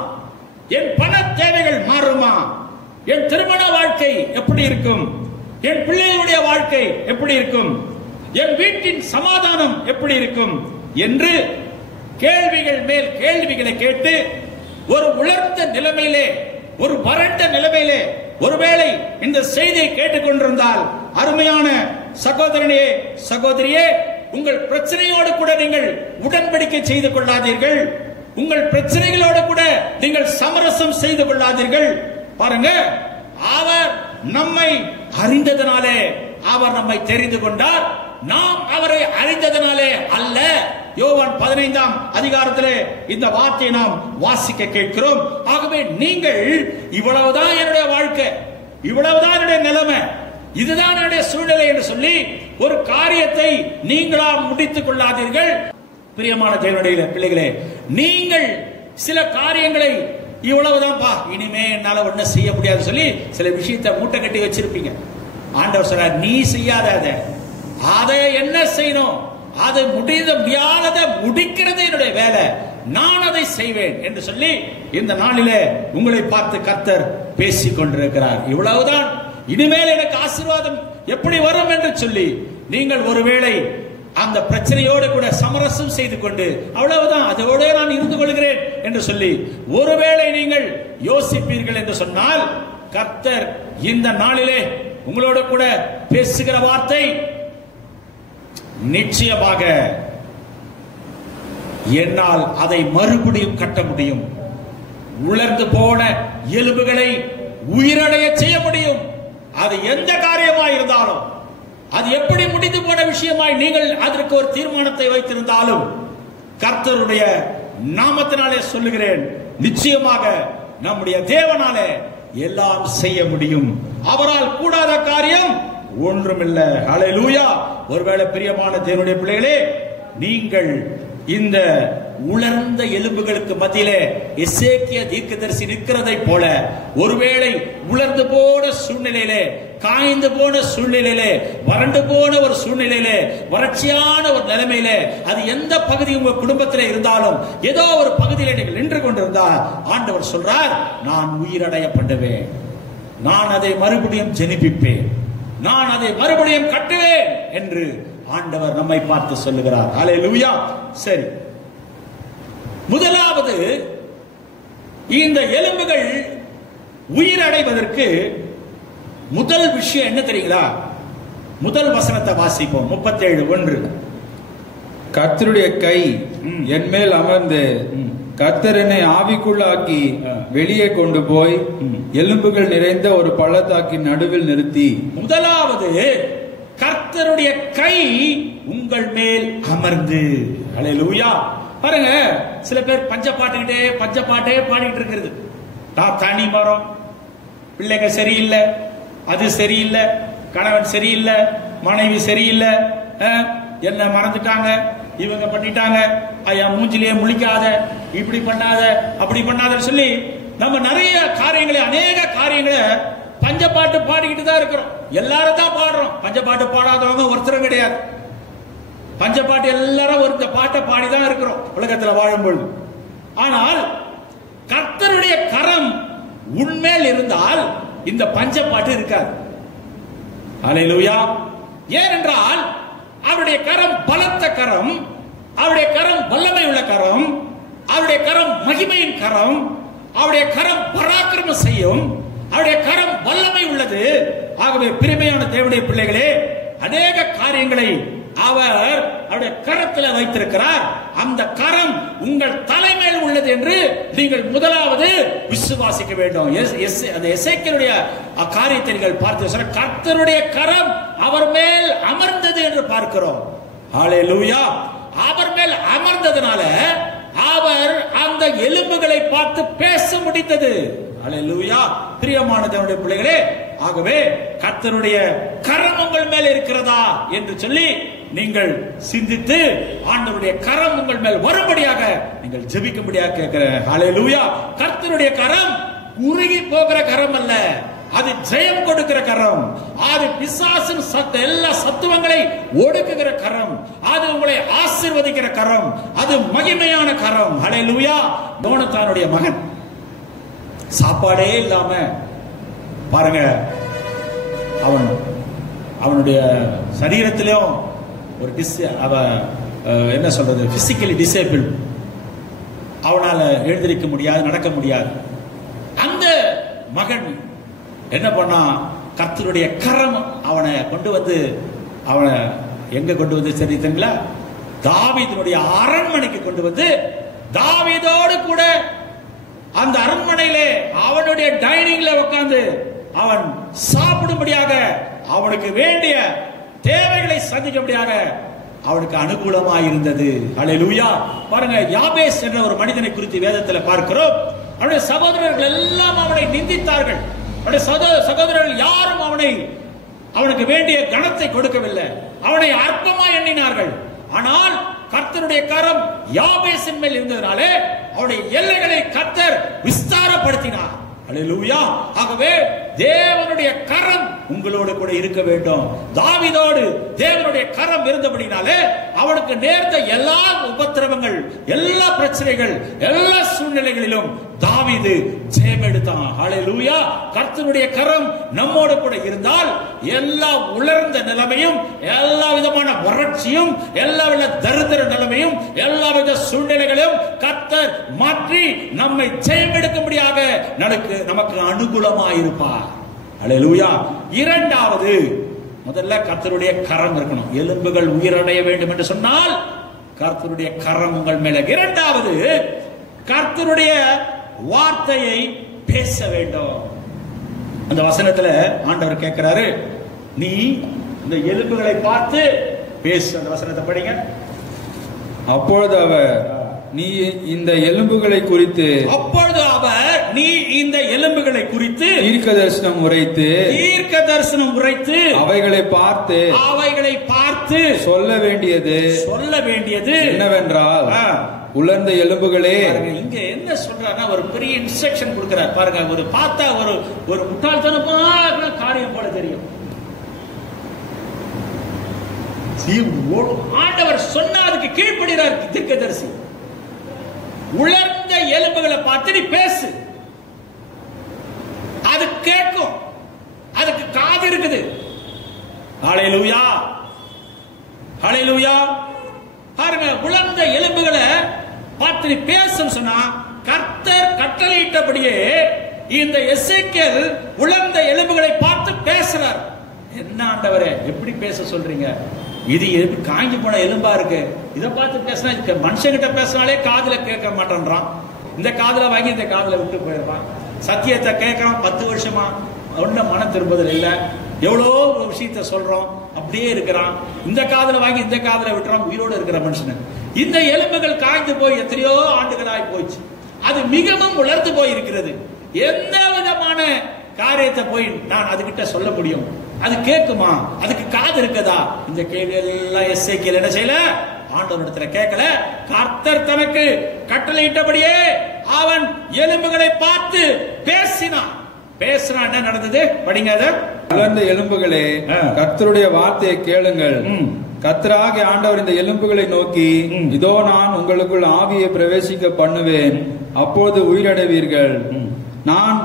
என் பண தேவைகள் மாறுமா? என் திருமண வாழ்க்கை எப்படி இருக்கும்? என் பிள்ளைகளுடைய வாழ்க்கை எப்படி இருக்கும்? என் வீட்டின் சமாதானம் எப்படி இருக்கும் என்று கேள்விகள் மேல் கேள்விகளை கேட்டு ஒரு உலர்ந்த நிலைமையிலே, ஒரு வறண்ட நிலைமையிலே ஒருவேளை இந்த செய்தியை கேட்டுக்கொண்டிருந்தால், அருமையான சகோதரனே, சகோதரியே, உங்கள் பிரச்சனையோடு கூட நீங்கள் உடன்படிக்கை செய்து கொள்ளாதீர்கள். உங்கள் பிரச்சனைகளோடு கூட நீங்கள் சமரசம் செய்து கொள்ளாதீர்கள். பாருங்க, அவர் நம்மை அறிந்ததனாலே அவர் நம்மை தெரிந்து கொண்டார். நாம் அவரை அறிந்ததனாலே அல்ல. யோவான் 15ஆம் அதிகாரத்திலே இந்த வார்த்தையை நாம் வாசிக்க கேட்கிறோம். ஆகவே நீங்கள் இவ்வளவுதான் என்னுடைய வாழ்க்கை, இவ்வளவுதான் என்னுடைய நிலைமை, இதுதான் என்னுடைய சூழ்நிலை என்று சொல்லி ஒரு காரியத்தை நீங்களா முடித்துக் கொள்ளாதீர்கள். பிரியமான தேவனுடைய பிள்ளைகளே, நீங்கள் சில காரியங்களை இவ்வளவுதான்ப்பா, இனிமே என்னால ஒன்னும் செய்ய முடியாது சொல்லி சில விஷயத்தை மூட்டை கட்டி வச்சிருப்பீங்க. ஆண்டவர் சொல்றார், நீ செய்யாத, அதை என்ன செய்யணும், அதை முடியாததை முடிக்கிறது என்னுடைய வேலை, நான் அதை செய்வேன் என்று சொல்லி இந்த நாளிலே உங்களை பார்த்து கர்த்தர் பேசிக் கொண்டிருக்கிறார். இவ்வளவுதான், இனிமேல் எனக்கு ஆசீர்வாதம் எப்படி வரும் என்று சொல்லி நீங்கள் ஒருவேளை அந்த பிரச்சனையோடு கூட சமரசம் செய்து கொண்டு அவ்வளவுதான், அதோட நான் இருந்து கொள்கிறேன் என்று சொல்லி ஒருவேளை நீங்கள் யோசிப்பீர்கள் என்று சொன்னால், கர்த்தர் இந்த நாளிலே உங்களோட கூட பேசுகிற வார்த்தை நிச்சயமாக என்னால் அதை மறுபடியும் கட்ட முடியும், உலர்ந்து போன எலும்புகளை உயிரடைய செய்ய முடியும். அது எந்த காரியமாய் இருந்தாலும், அது எப்படி முடிந்து போன விஷயமாய் நீங்கள் அதற்கு ஒரு தீர்மானத்தை வைத்திருந்தாலும், கர்த்தருடைய நாமத்தினாலே சொல்லுகிறேன், நிச்சயமாக நம்முடைய தேவனாலே எல்லாம் செய்ய முடியும். அவரால் கூடாத காரியம் ஒன்றுமில்லை. ஹல்லேலூயா. ஒருவேளை பிரியமான தேவனுடைய பிள்ளைகளே, நீங்கள் இந்த உலர்ந்த எலும்புகளுக்கு மத்தியிலே எசேக்கியா தீர்க்கதரிசி நிற்கிறதை போல ஒருவேளை உலர்ந்து போன சூழ்நிலையிலே, காய்ந்து போன சூழ்நிலையிலே, வறண்டு போன ஒரு சூழ்நிலையிலே, வறட்சியான ஒரு நிலைமையிலே, அது எந்த பகுதி உங்க குடும்பத்திலே இருந்தாலும் ஏதோ ஒரு பகுதியிலே நீங்கள் நின்று கொண்டிருந்தால், ஆண்டவர் சொல்றார், நான் உயிரடைய பண்ணுவேன், நான் அதை மறுபடியும் ஜெனிப்பிப்பேன், நான் அதை மறுபடியும் கட்டுவேன் என்று ஆண்டவர் நம்மை பார்த்து சொல்லுகிறார். ஹல்லேலூயா. சரி, முதலாவது இந்த எலும்புகள் உயிரடைவதற்கு முதல் விஷயம் என்ன தெரியுங்களா? முதல் வசனத்தை வாசிப்போம். 37:1. கர்த்தருடைய கை என் மேல் அமர்ந்து கர்த்தர் என்னை ஆவிக்குள்ளாக்கி வெளியே கொண்டு போய் எலும்புகள் நிறைந்த ஒரு பள்ளத்தாக்கின் நடுவில் நிறுத்தி. முதலாவது, கர்த்தருடைய கை உங்கள் மேல் அமர்ந்து. ஹல்லேலூயா. பாருங்க, சில பேர் பஞ்சப்பாட்டே பாடிட்டு இருக்கிறது. நான் தனி மரம், பிள்ளைங்க சரியில்லை, அது சரியில்லை, கணவன் சரியில்லை, மனைவி சரியில்லை, என்ன மறந்துட்டாங்க, இவங்க பண்ணிட்டாங்க, என் மூஞ்சிலேயே முழிக்காத, இப்படி பண்ணாத, அப்படி பண்ணாத சொல்லி நம்ம நிறைய காரியங்களை, அநேக காரியங்களை பஞ்சப்பாட்டு பாடிக்கிட்டு தான் இருக்கிறோம். எல்லாரும் தான் பாடுறோம். பஞ்சப்பாட்டு பாடாதவங்க ஒருத்தரும் கிடையாது. பஞ்சப்பாட்டு எல்லாரும் ஒரு பாட்டை பாடிதான் இருக்கிறோம் உலகத்தில் வாழும்பொழுது. ஆனால் கர்த்தருடைய கரம் உன்மேல் இருந்தால் இந்த பஞ்சப்பாட்டு இருக்காது. அல்லேலூயா. ஏனென்றால் அவருடைய கரம் பலத்த கரம், அவருடைய கரம் வல்லமை உள்ள கரம், அவருடைய கரம் மகிமையின் கரம், அவருடைய கரம் பராக்கிரமம் செய்யும், அவருடைய கரம் வல்லமை உள்ளது. ஆகவே பிரியமையான தேவனுடைய பிள்ளைகளே, அநேக காரியங்களை அவர் அவருடைய கரத்தில் வைத்திருக்கிறார். அந்த கரம் உங்கள் தலைமையில் உள்ளது என்று நீங்கள் முதலாவது விசுவாசிக்க வேண்டும். அந்த எசேக்கியேலுடைய காரியத்தை நீங்கள் பார்த்து, கர்த்தருடைய கரம் அவர் மேல் அமர்ந்தது என்று பார்க்கிறோம். ஹல்லேலூயா. அவர் மேல் அமர்ந்ததனால அவர் அந்த எலும்புகளை பார்த்து பேச முடித்தது. அல்லேலூயா. பிரியமான தேவனுடைய பிள்ளைகளே, ஆகவே கர்த்தருடைய கரம் உங்கள் மேல் இருக்கிறதா என்று சொல்லி நீங்கள் சிந்தித்து ஆண்டவருடைய கரம் உங்கள் மேல் வரும்படியாக நீங்கள் ஜெபிக்கும்படியாக கேட்கிறேன். அல்லேலூயா. கர்த்தருடைய கரம் உருகி போகிற கரம் அல்ல, அது ஜெயம் கொடுக்கிற கரம், அது பிசாசின் எல்லா சத்துவங்களை ஒடுக்குகிற கரம், அது உங்களை ஆசீர்வதிக்கிற கரம், அது மகிமையான கரம். அல்லேலூயா. யோனத்தானுடைய மகன் சாப்பாடே இல்லாம பாருங்க, அவனுடைய சரீரத்திலும் ஒரு என்ன சொல்றது, பிசிக்கலி டிசேபிள், அவனால எழுந்திருக்க முடியாது, நடக்க முடியாது. அந்த மகன் என்ன பண்ணா, கர்த்தருடைய கரம் அவனை கொண்டு வந்து, அவனை எங்க கொண்டு வந்து தெரியுதுங்களா, தாவீதுடைய அரண்மனைக்கு கொண்டு வந்து, தாவீதோடு கூட அந்த அரண்மனையிலே அவனுடைய டைனிங்ல உட்கார்ந்து அவன் சாப்பிடும்படியாக, அவனுக்கு வேண்டிய தேவைகளை சந்திக்கும்படியாக அவனுக்கு அனுகூலமாக இருந்தது. அல்லேலூயா. பாருங்க, யாபேஸ் என்ற ஒரு மனிதனை குறித்து வேதத்தில் பார்க்கிறோம். அவனுடைய சகோதரர்கள் எல்லாம் அவனை நிந்தித்தார்கள். அவனுடைய சகோதரர்கள் யாரும் அவனுக்கு வேண்டிய கனத்தை கொடுக்கவில்லை, அவனை அற்பமா எண்ணினார்கள். ஆனால் கர்த்தருடைய கரம் யாபேசின் மேல் இருந்ததனாலே அவருடைய எல்லைகளை கர்த்தர் விஸ்தாரப்படுத்தினார். அல்லேலூயா. ஆகவே தேவனுடைய கரம் உங்களோடு கூட இருக்க வேண்டும். தாவீதோடு தேவனுடைய கரம் இருந்தபடினாலே அவனுக்கு நேர்ந்த எல்லா உபத்திரவங்கள், எல்லா பிரச்சனைகள், எல்லா சூழ்நிலைகளிலும் தாவீது ஜெயம் எடுத்தான். அல்லேலூயா. கர்த்தருடைய கரம் நம்மோடு கூட இருந்தால் எல்லா உலர்ந்த நிலைமையும், எல்லா விதமான வறட்சியும், எல்லா வித தரித்திர நிலைமையும், எல்லா வித சூழ்நிலைகளையும் கர்த்தர் மாற்றி நம்மை ஜெயம் எடுக்கும்படியாக நமக்கு அனுகூலமாக இருப்பார். அல்லேலூயா. இரண்டாவது, முதல்ல கர்த்தருடைய கரம் இருக்கணும். எலும்புகள் உயிரடைய வேண்டும் என்று சொன்னால் கர்த்தருடைய கரம் உங்கள் மேல. இரண்டாவது, கர்த்தருடைய வார்த்தையை பேச வேண்டும். அந்த வசனத்துல ஆண்டவர் கேட்கிறாரு, நீ இந்த எலும்புகளை பார்த்து பேசு. அந்த வசனத்தை படிங்க. அப்பொழுது அவர், நீ இந்த எலும்புகளை குறித்து, அப்பொழுது அவர், நீ இந்த எலும்புகளை குறித்து தீர்க்க தரிசனம் உரைத்து அவைகளை பார்த்து சொல்ல வேண்டியது என்னவென்றால், உலர்ந்த எலும்புகளே. இங்க என்ன சொல்றாருன்னா, ஒரு பெரிய இன்ஸ்ட்ரக்ஷன் கொடுக்கிறார் பாருங்க. ஒரு பார்த்தா ஒரு முட்டாள்தனமான காரியம் போல தெரியும். ஆண்டவர் சொன்னா அதுக்கு கீழ்ப்படுகிறார் தீர்க்கதரிசி. உலர்ந்த எலும்புகளை பார்த்து நீ பேசு, அது கேட்கும், அதுக்கு காது இருக்குது. ஹல்லேலூயா. ஹல்லேலூயா. பாருங்க, உலர்ந்த எலும்புகளை பார்த்து நீ பேசுன்னு சொன்னா, கர்த்தர் கட்டளையிட்டபடியே இந்த எசேக்கியேல் உலர்ந்த எலும்புகளை பார்த்து பேசுறார். என்ன ஆண்டவரே, எப்படி பேச சொல்றீங்க? இது காஞ்சி போன எலும்பா இருக்கு, இதை பார்த்து பேசினா, மனுஷங்கிட்ட பேசினாலே காதுல கேட்க மாட்டேன்றான். இந்த காதுல வாங்கி இந்த காதுல விட்டு போயிடுறான். சத்தியத்தை கேட்கறான் 10 வருஷமா, ஒன்னும் மனம் திரும்புதல் இல்ல. எவ்வளோ விஷயத்த சொல்றோம், அப்படியே இருக்கிறான். இந்த காதுல வாங்கி இந்த காதுல விட்டுறான். உயிரோடு இருக்கிற மனுஷன். இந்த எலும்புகள் காய்ந்து போய் எத்தனையோ ஆண்டுகளாய் போயிடுச்சு. அது மிகவும் உலர்ந்து போய் இருக்கிறது. எந்த விதமான காரியத்தை போய் நான் அதுகிட்ட சொல்ல முடியும்? அது கேட்குமா? அதுக்கு காது இருக்குதா? இந்த கேள்வி எல்லாம் எசேக்கியேல் என்ன செய்யல, ஆண்டவரிடத்துல கேட்கல. கர்த்தர் தனக்கு கட்டளையிட்டபடியே அவன் எலும்புகளை பார்த்து பேசினான். பேசினா என்ன நடந்தது? படிங்க. உலர்ந்த எலும்புகளே, கர்த்தருடைய வார்த்தையை கேளுங்கள். கர்த்தராகிய ஆண்டவர் இந்த எலும்புகளை நோக்கி, இதோ நான் உங்களுக்குள் ஆவியை பிரவேசிக்க பண்ணுவேன், அப்போது உயிரடைவீர்கள். நான்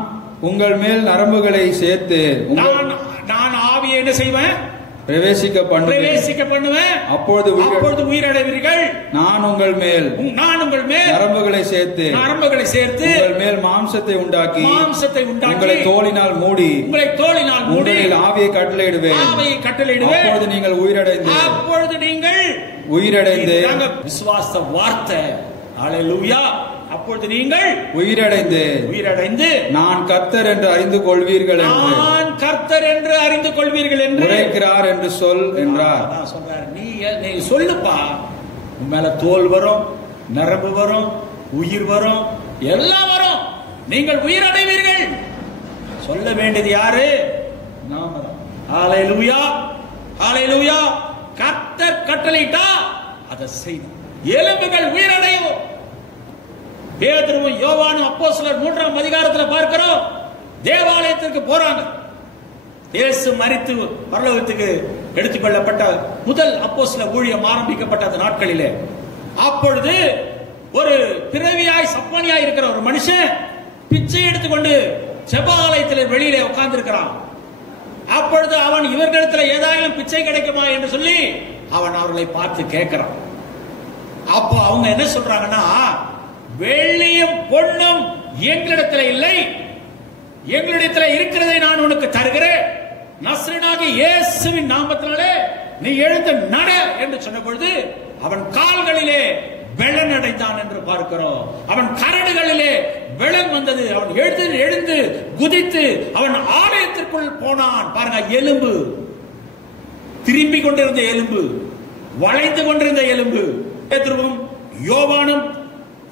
உங்கள் மேல் நரம்புகளை சேர்த்து, நான் ஆவியை என்ன செய்வேன்? பிரவேசிக்க பண்ணுவேன். அப்பொழுது உயிரடைவீர்கள். நான் உங்கள் மேல் நரம்புகளை சேர்த்து உங்கள் மேல் மாம்சத்தை உண்டாக்கி உங்களை தோலினால் மூடி உங்களில் ஆவியை கட்டளையிடுவேன். அப்பொழுது நீங்கள் உயிரடைந்து விசுவாச வார்த்தை. ஹல்லேலூயா. அப்பொழுது நீங்கள் உயிரடைந்து நான் கர்த்தர் என்று அறிந்து கொள்வீர்கள் என்று உரைக்கிறார் என்று சொல் என்றார். சொல்றார், நீ சொல்லுப்பா. உன் மேல தோல் வரும், நரம்பு வரும், உயிர் வரும், எல்லாம் வரும். நீங்கள் உயிரடைவீர்கள். சொல்ல வேண்டியது யாரு? நாம தான். ஹல்லேலூயா, ஹல்லேலூயா. கர்த்தர் கட்டளையிட்டா அதை செய்யும். எலும்புகள் உயிரடையும். பேதுருவும் யோவானும் அப்போஸ்தலர் 3ஆம் அதிகாரத்தில் பார்க்கிறோம். தேவாலயத்திற்கு போறாங்க. இயேசு மரித்து பரலோகத்துக்கு எடுத்துக்கொள்ளப்பட்ட முதல் அப்போஸ்தல ஊழியம் ஆரம்பிக்கப்பட்ட அந்த நாட்களிலே, அப்பொழுது ஒரு பிறவியாய் சப்பானியாய் இருக்கிற ஒரு மனுஷன் பிச்சை எடுத்துக்கொண்டு ஜெபாலயத்தில் வெளியிலே உட்கார்ந்து இருக்கிறான். அப்பொழுது அவன் இவர்களிடத்தில் ஏதாயிலும் பிச்சை கிடைக்குமா என்று சொல்லி அவன் அவர்களை பார்த்து கேட்கிறான். அப்போ அவங்க என்ன சொல்றாங்கன்னா, வெள்ளியும் பொன்னும் எங்களிடத்தில் இல்லை, எங்களிடத்தில் இருக்கிறதை நான் உனக்கு தருகிறேன். நசரேயனாகிய இயேசுவின் நாமத்தினாலே நீ எழுந்து நட என்று சொன்ன பொழுது அவன் கால்களிலே வெள்ளம் அடைந்தான் என்று பார்க்கிறோம். அவன் கரடுகளிலே வெள்ளம் வந்தது. அவன் எழுந்து குதித்து அவன் ஆலயத்திற்குள் போனான். பாருங்க, எலும்பு திரும்பி கொண்டிருந்த எலும்பு, வளைந்து கொண்டிருந்த எலும்பு. பேதுருவும் யோவானும்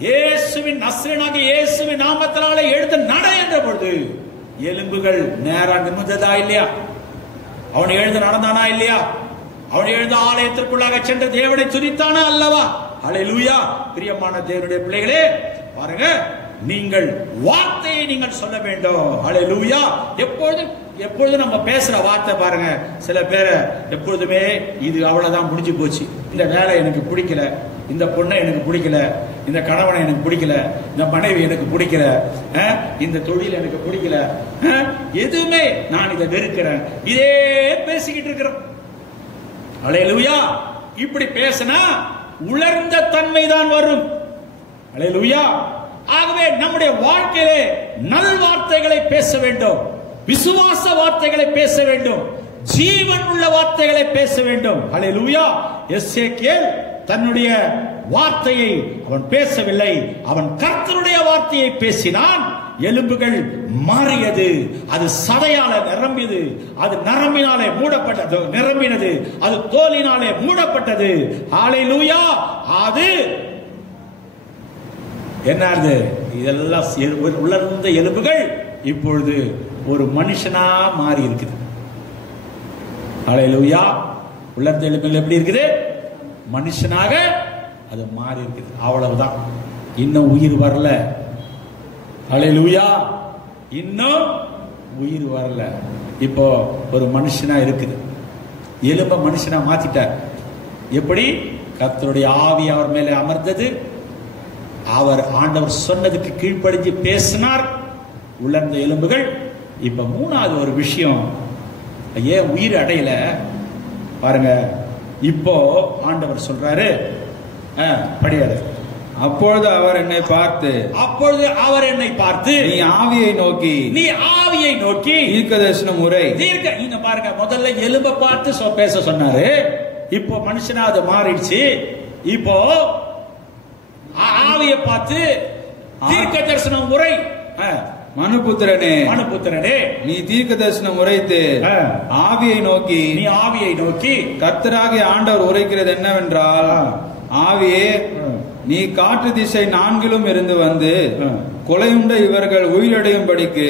இயேசுவின் நசரேயனாகிய இயேசுவின் நாமத்தினாலே எழுந்து நட என்ற பொழுது எலும்புகள் நேரா நிமிர்ந்ததா இல்லையா? அவன் எழுந்து நடந்தானா இல்லையா? அவன் எழுந்து ஆலயத்திற்குள்ளாக சென்று தேவனை துதித்தானா அல்லவா? ஹல்லேலூயா. பிரியமான தேவனுடைய பிள்ளைகளே, பாருங்க, நீங்கள் வார்த்தையை நீங்கள் சொல்ல வேண்டும். ஹல்லேலூயா. எப்பொழுதும் நம்ம பேசுற வார்த்தை பாருங்க, சில பேரை எப்பொழுதுமே இது அவ்வளவுதான், முடிஞ்சு போச்சு, இந்த வேலை எனக்கு பிடிக்கல, இந்த பொண்ணை எனக்கு பிடிக்கல, இந்த கணவனை எனக்கு பிடிக்கல, இந்த மனைவி எனக்கு பிடிக்கல, இந்த தொழில் எனக்கு பிடிக்கல, எதுவுமே நான் இதை வெறுக்கிறேன், இதே பேசிக்கிட்டு இருக்கிறோம். ஹல்லேலூயா. இப்படி பேசினா உலர்ந்த தன்மை தான் வரும். ஹல்லேலூயா. ஆகவே நம்முடைய வாழ்க்கையிலே நல் வார்த்தைகளை பேச வேண்டும், விசுவாச வார்த்தைகளை பேச வேண்டும், ஜீவன் உள்ள வார்த்தைகளை பேச வேண்டும். ஹல்லேலூயா. எசேக்கியேல் தன்னுடைய வார்த்தையை அவன் பேசவில்லை, அவன் கர்த்தருடைய வார்த்தையை பேசினான். எலும்புகள் மாறியது, அது சதையால நிரம்பியது, அது நரம்பினாலே மூடப்பட்டது, நிரம்பினது, அது தோலினாலே மூடப்பட்டது. ஹல்லேலூயா. அது என்னது? இதெல்லாம் உலர்ந்த எலும்புகள் இப்பொழுது ஒரு மனுஷனா மாறி இருக்குது. ஹல்லேலூயா. உலர்ந்த எலும்புகள் எப்படி இருக்குது? மனுஷனாக அது மாறி இருக்குது. அவ்வளவுதான், இன்னும் உயிர் வரல. ஹல்லேலூயா. இன்னும் உயிர் வரல. இப்போ ஒரு மனுஷனா இருக்குது. எலும்ப மனுஷனா மாத்திட்டார். எப்படி? கர்த்தருடைய ஆவி அவர் மேலே அமர்ந்தது, அவர் ஆண்டவர் சொன்னதுக்கு கீழ்ப்படிஞ்சு பேசினார், உலர்ந்த எலும்புகள். இப்ப மூணாவது ஒரு விஷயம், ஏன் உயிர் அடையல பாருங்க. இப்போ ஆண்டவர் சொல்றாரு, படியாது. அப்பொழுது அவர் என்னை பார்த்து நீ ஆவியை நோக்கி தீர்க்கதரிசனம் உரை. இங்க பாருங்க, முதல்ல எலும்ப பார்த்து பேச சொன்னாரு, இப்போ மனுஷனா அது மாறிடுச்சு. இப்போ ஆவியை பார்த்து தீர்க்க தரிசனம் உரை. மனுபுத்திரனே நீ தீர்க்க தரிசனம் உரைத்து ஆவியை நோக்கி கர்த்தராகிய ஆண்டவர் உரைக்கிறது என்னவென்றால், ஆவியே, நீ காற்று திசை 4 இருந்து வந்து கொலையுண்ட இவர்கள் உயிரடையும்படிக்கு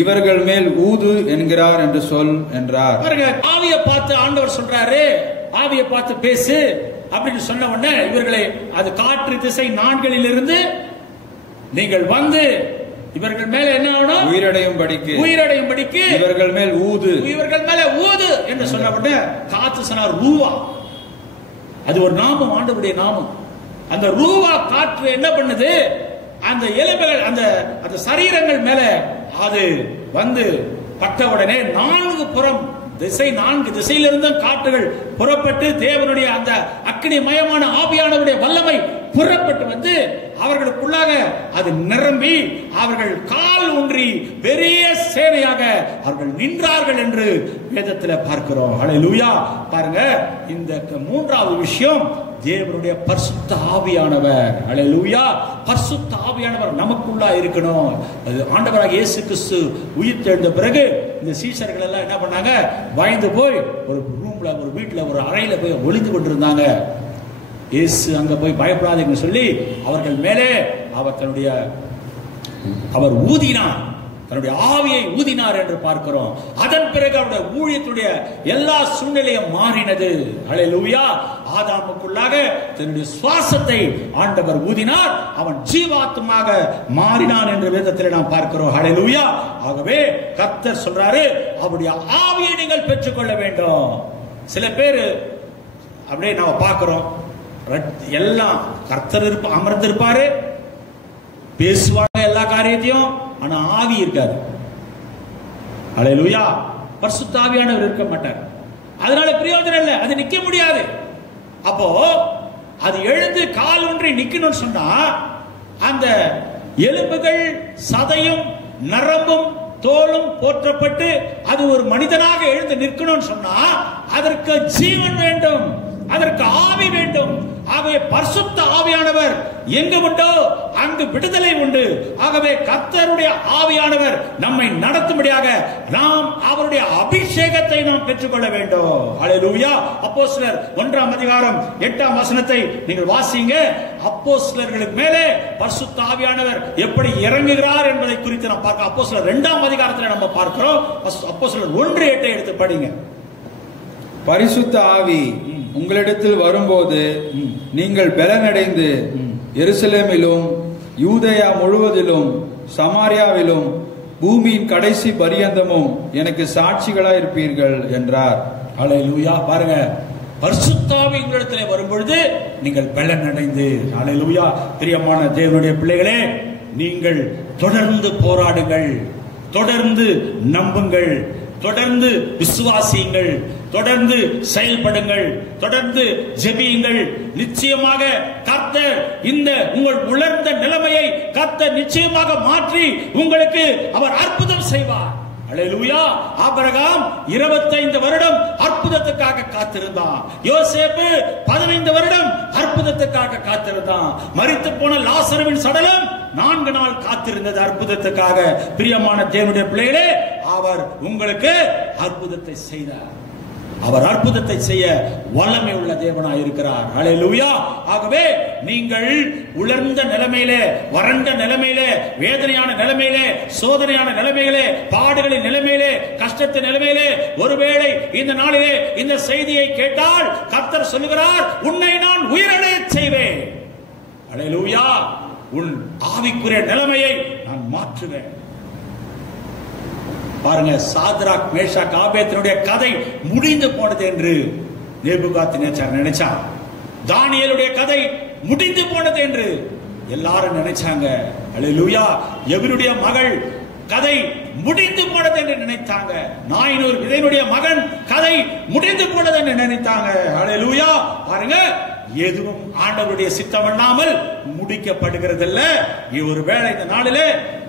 இவர்கள் மேல் ஊது என்கிறார் என்று சொல் என்றார். ஆவியை பார்த்து ஆண்டவர் சொல்றாரு, ஆவியை பார்த்து பேசு அப்படின்னு சொன்ன உடனே இவர்களை, அது காற்று திசை 4 இருந்து நீங்கள் வந்து இவர்கள் மேல என்ன ஆகணும்? உயிரடையும்படிக்கு இவர்கள் மேல் ஊது என்று சொன்ன உடனே காத்து சொன்னார் ரூவா. அது ஒரு நாமம், ஆண்டவருடைய நாமம். அந்த ரூவா காற்று என்ன பண்ணுது? அந்த எலும்புகள், அந்த சரீரங்கள் மேல அது வந்து பட்ட உடனே 4 புறம் நான்கு திசையிலிருந்தும் காற்றுகள் புறப்பட்டு தேவனுடைய அந்த அக்கினிமயமான ஆவியானவருடைய வல்லமை புறப்பட்டு வந்து அவர்களுக்குள்ளாக அது நிரம்பி அவர்கள் கால் ஊன்றி பெரிய சேனையாக அவர்கள் நின்றார்கள் என்று வேதத்தில் பார்க்கிறோம். ஹல்லேலூயா. பாருங்க, இந்த மூன்றாவது விஷயம் தேவனுடைய பரிசுத்த ஆவியானவர். ஹல்லேலூயா. பரிசுத்த ஆவியானவர் நமக்குள்ளா இருக்கணும். அது ஆண்டவராகிய இயேசு கிறிஸ்து உயிர் தெழுந்த பிறகு இந்த சீஷர்கள் எல்லாம் என்ன பண்ணாங்க? பயந்து போய் ஒரு ரூம்ல, ஒரு வீட்டுல, ஒரு அறையில போய் ஒளிந்து கொண்டிருந்தாங்க. இயேசு அங்க போய் பயப்படாதீங்கன்னு சொல்லி அவர்கள் மேலே அவர் ஊதினார், தன்னுடைய ஆவியை ஊதினார் என்று பார்க்கிறோம். அதன் பிறகு அவருடைய ஊழியத்துடைய எல்லா சூழ்நிலையும் மாறினது. ஹல்லேலூயா. ஆதாமுக்குள்ளாக தன்னுடைய சுவாசத்தை ஆண்டவர் ஊதினார், அவன் ஜீவாத்மாக மாறினான் என்று வேதத்தில் நாம் பார்க்கிறோம். ஹல்லேலூயா. ஆகவே கர்த்தர் சொல்றாரு, அவருடைய ஆவியை நீங்கள் பெற்றுக்கொள்ள வேண்டும். சில பேர் அப்படியே நாம பார்க்கிறோம், எல்லாம் கர்த்தர் அமர்ந்திருப்பாரு, பேசுவாங்க எல்லா காரியத்தையும், ஆனா ஆவி இருக்காது. ஹல்லேலூயா. பரிசுத்த ஆவியானவர் இருக்க மாட்டார். அதனால பிரயோஜனம் இல்லை, அது நிக்க முடியாது. அப்போ அது எழுந்து கால் ஒன்றை நிக்கணும்னு சொன்னா அந்த எலும்புகள், சதையும், நரம்பும், தோலும் போற்றப்பட்டு அது ஒரு மனிதனாக எழுந்து நிற்கணும்னு சொன்னா அதற்கு ஜீவன் வேண்டும், அதற்கு ஆவி வேண்டும். ஆகவே பரிசுத்த ஆவியானவர் எங்கு உண்டோ அங்கு விடுதலை உண்டு. ஆகவே கர்த்தருடைய ஆவியானவர் நம்மை நடத்தும்படியாக நாம் அவருடைய அபிஷேகத்தை நாம் பெற்றுக்கொள்ள வேண்டும். ஹல்லேலூயா. அப்போஸ்தலர் 1ஆம் அதிகாரம் 8ஆம் வசனத்தை நீங்கள் வாசிங்க. அப்போஸ்தலர்களுக்கு மேலே பரிசுத்த ஆவியானவர் எப்படி இறங்குகிறார் என்பதை குறித்து நாம் பார்க்க அப்போஸ்தலர் 2ஆம் அதிகாரத்தில் நம்ம பார்க்கிறோம். அப்போஸ்தலர் 1:8 எடுத்து படிங்க. பரிசுத்த ஆவி உங்களிடத்தில் வரும்போது நீங்கள் பலனடைந்து எருசலேமிலும் யூதேயா முழுவதிலும் சமாரியாவிலும் பூமியின் கடைசி பரியந்தமும் எனக்கு சாட்சிகளாய் இருப்பீர்கள் என்றார். ஹல்லேலூயா. பாருங்க, பரிசுத்த ஆவி உங்களிடத்தில் வரும்பொழுது நீங்கள் பலனடைந்து. ஹல்லேலூயா. பிரியமான தேவனுடைய பிள்ளைகளே, நீங்கள் தொடர்ந்து போராடுங்கள், தொடர்ந்து நம்புங்கள், தொடர்ந்து விசுவாசியுங்கள், தொடர்ந்து செயல்படுங்கள், தொடர்ந்து ஜெபியுங்கள். நிச்சயமாக கர்த்தர் இந்த உங்கள் உலர்ந்த நிலைமையை கர்த்தர் நிச்சயமாக மாற்றி உங்களுக்கு அவர் அற்புதம் செய்வார். ஹல்லேலூயா. ஆபிரகாம் 25 வருடம் அற்புதத்துக்காக காத்திருந்தான். யோசேப்பு 15 வருடம் அற்புதத்துக்காக காத்திருந்தான். மரித்து போன லாசருவின் சடலம் 4 நாள் காத்திருந்தது அற்புதத்துக்காக. பிரியமான தேவனுடைய பிள்ளைகளே, அவர் உங்களுக்கு அற்புதத்தை செய்தார். அவர் அற்புதத்தை செய்ய வல்லமை உள்ள தேவனாய் இருக்கிறார். ஹல்லேலூயா. ஆகவே நீங்கள் உலர்ந்த நிலைமையிலே, வறண்ட நிலைமையிலே, வேதனையான நிலைமையிலே, சோதனையான நிலைமையிலே, பாடுகளின் நிலைமையிலே, கஷ்டத்தின் நிலைமையிலே ஒருவேளை இந்த நாளிலே இந்த செய்தியை கேட்டால் கர்த்தர் சொல்லுகிறார், உன்னை நான் உயிரடைய செய்வேன். ஹல்லேலூயா. உன் ஆவிக்குரிய நிலைமையை நான் மாற்றுவேன். பாருங்க, சாத்ராக், மேஷாக், ஆபேத்தினுடைய கதை முடிந்து போனது என்று நேபுகாத்நேச்சார் நினைச்சான். தானியேலுடைய கதை முடிந்து போனது என்று எல்லாரும் நினைச்சாங்க. ஹல்லேலூயா. எவருடைய மகள் கதை முடிந்து போனது என்று நினைத்தாங்க. நாயினூர் விதையினுடைய மகன் கதை முடிந்து போனது என்று நினைத்தாங்க. ஹல்லேலூயா. பாருங்க, எதுவும் ஆண்டவருடைய சித்தம் இல்லாமல் முடிக்கப்படுகிறது இல்ல. ஒரு வேளை இந்த நாளிலே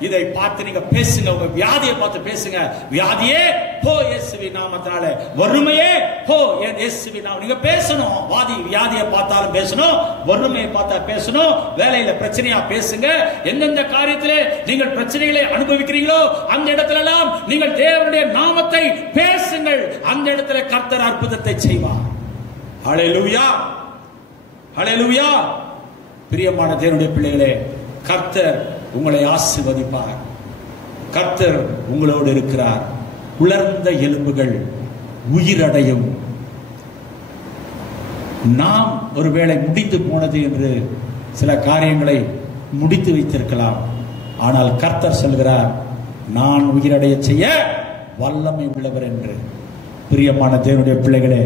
இதை பார்த்து நீங்க பேசுங்க, உங்க வியாதியை பார்த்து பேசுங்க. வியாதியே போ இயேசுவின் நாமத்தினாலே, வறுமையே போ இயேசுவின் நாமம். நீங்க பேசணும். வியாதியை பார்த்தாலும் பேசணும், வறுமையை பார்த்தா பேசணும், வேலையில பிரச்சனையா பேசுங்க. எந்தெந்த காரியத்திலே நீங்கள் பிரச்சனைகளை அனுபவிக்கிறீங்களோ அந்த இடத்துல எல்லாம் நீங்கள் தேவனுடைய நாமத்தை பேசுங்கள். அந்த இடத்துல கர்த்தர் அற்புதத்தை செய்வார். ஹல்லேலூயா. ஹல்லேலூயா. பிரியமான தேவனுடைய பிள்ளைகளே, கர்த்தர் உங்களை ஆசீர்வதிப்பார். கர்த்தர் உங்களோடு இருக்கிறார். உலர்ந்த எலும்புகள் உயிரடையும். நாம் ஒருவேளை முடிந்து போனது என்று சில காரியங்களை முடித்து வைத்திருக்கலாம். ஆனால் கர்த்தர் சொல்கிறார், நான் உயிரடைய செய்ய வல்லமை உள்ளவர் என்று. பிரியமான தேவனுடைய பிள்ளைகளே,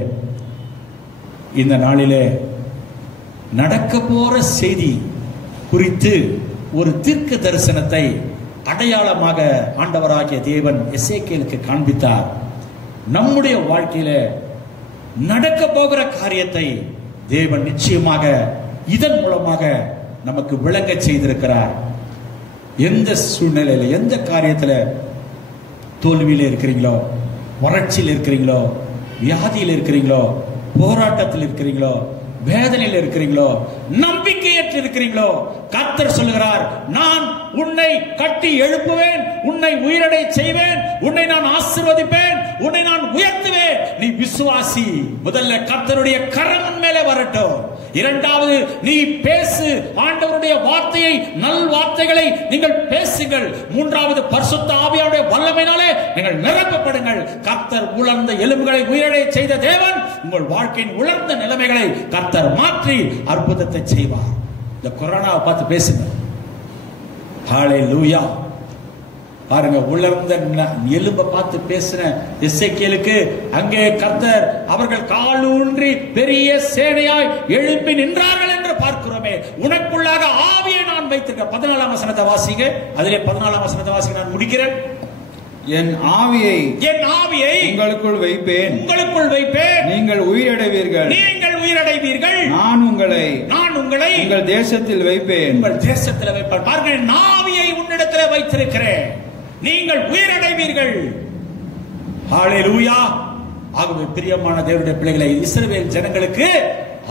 இந்த நாளிலே நடக்க போற செய்தி குறித்து ஒரு தீர்க்க தரிசனத்தை அடையாளமாக ஆண்டவராகிய தேவன் எசேக்கியேலுக்கு காண்பித்தார். நம்முடைய வாழ்க்கையில நடக்க போகிற காரியத்தை தேவன் நிச்சயமாக இதன் மூலமாக நமக்கு விளங்க செய்திருக்கிறார். எந்த சூழ்நிலையில, எந்த காரியத்துல தோல்வியில இருக்கிறீங்களோ, வறட்சியில் இருக்கிறீங்களோ, வியாதியில் இருக்கிறீங்களோ, போராட்டத்தில் இருக்கிறீங்களோ, வேதனையில் இருக்கிறீங்களோ, நம்பிக்கையற்று இருக்கிறீங்களோ, கர்த்தர் சொல்லுகிறார், நான் உன்னை கட்டி எழுப்புவேன், உன்னை உயிரடை செய்வேன், உன்னை நான் ஆசீர்வதிப்பேன், உன்னை நான் உயர்த்துவேன். நீ விசுவாசி. முதல்ல கர்த்தருடைய கரம் மேலே வரட்டும். இரண்டாவது, நீ பேசு, ஆண்டவருடைய வார்த்தையை, நல் வார்த்தைகளை நீங்கள் பேசுங்கள். மூன்றாவது, பரிசுத்த ஆவியாருடைய வல்லமையினாலே நீங்கள் நிரப்பப்படுங்கள். கர்த்தர் உலர்ந்த எலும்புகளை உயிரடை செய்த தேவன் உங்கள் வாழ்க்கையின் உலர்ந்த நிலைமைகளை கர்த்தர் மாற்றி அற்புதத்தை செய்வார். இந்த கொரோனாவை பார்த்து பேசுங்க. ஹல்லேலூயா. பாருங்க, உலர்ந்த எலும்பை பார்த்து பேசின எசேக்கியேலுக்கு அங்கே கர்த்தர் அவர்கள் காலூன்றி பெரிய சேனையாய் எழுப்பி நின்றார்கள் என்று பார்க்கிறோமே. உனக்குள்ளாக ஆவியை நான் வைத்திருக்க. 14ஆம் வசனத்தை வாசிங்க. அதிலே 14ஆம் வசனத்தை வாசிக்க நான் முடிக்கிறேன். என் ஆவியை உங்களுக்குள் வைப்பேன், நீங்கள் உயிரடைவீர்கள், நான் உங்களை உங்கள் தேசத்தில் வைப்பேன், பாருங்கள், என் ஆவியை உன்னிடத்தில் வைத்திருக்கிறேன், நீங்கள் உயிரடைவீர்கள். ஹல்லேலூயா. ஆகவே பிரியமான தேவனுடைய பிள்ளைகளை, இஸ்ரவேல் ஜனங்களுக்கு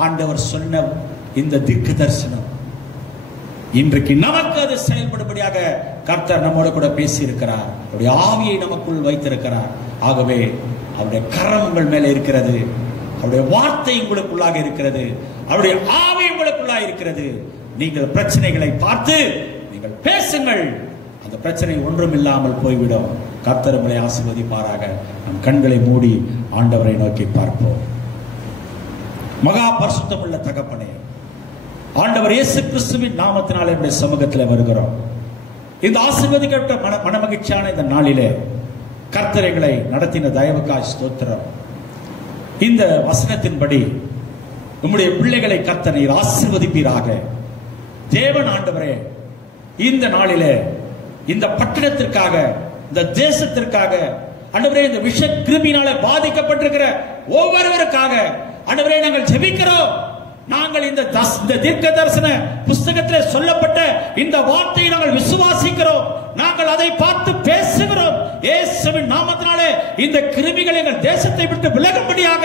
ஆண்டவர் சொன்ன இந்த தீர்க்க தரிசனம் இன்றைக்கு நமக்கு அது செயல்படும்படியாக கர்த்தர் நம்மோடு கூட பேசி இருக்கிறார். அவருடைய ஆவியை நமக்குள் வைத்திருக்கிறார். ஆகவே அவருடைய கரம் உங்கள் மேலே இருக்கிறது, அவருடைய வார்த்தை உங்களுக்குள்ளாக இருக்கிறது, அவருடைய ஆவி உங்களுக்குள்ளாக இருக்கிறது. நீங்கள் பிரச்சனைகளை பார்த்து நீங்கள் பேசுங்கள். அந்த பிரச்சனை ஒன்றும் இல்லாமல் போய்விடும். கர்த்தர் உங்களை ஆசீர்வதிப்பாராக. நம் கண்களை மூடி ஆண்டவரை நோக்கி பார்ப்போம். மகா பரிசுத்தமுள்ள தகப்பனே, ஆண்டவர் இயேசு கிறிஸ்துவின் நாமத்தினாலே நம்முடைய சமூகத்தில் வருகிறோம். இந்த ஆசீர்வதிக்கப்பட்ட மனமகிழ்ச்சியான இந்த நாளிலே கர்த்தர் எங்களை நடத்தின தயவுக்காய் ஸ்தோத்திரம். இந்த வசனத்தின்படி உம்முடைய பிள்ளைகளை கர்த்தர் நீர் ஆசீர்வதிப்பீராக. தேவன் ஆண்டவரே, இந்த நாளிலே இந்த பட்டணத்திற்காக, இந்த தேசத்திற்காக ஆண்டவரே, இந்த விஷ கிருமியினாலே பாதிக்கப்பட்டிருக்கிற ஒவ்வொருவருக்காக ஆண்டவரே நாங்கள் ஜெபிக்கிறோம். நாங்கள் இந்த தீர்க்க தரிசன புஸ்தகத்தில் சொல்லப்பட்ட இந்த வார்த்தையை நாங்கள் விசுவாசிக்கிறோம். நாங்கள் அதை பார்த்து பேசுகிறோம். இயேசுவின் நாமத்தினாலே இந்த கிருமிகள் எங்கள் தேசத்தை விட்டு விலகும்படியாக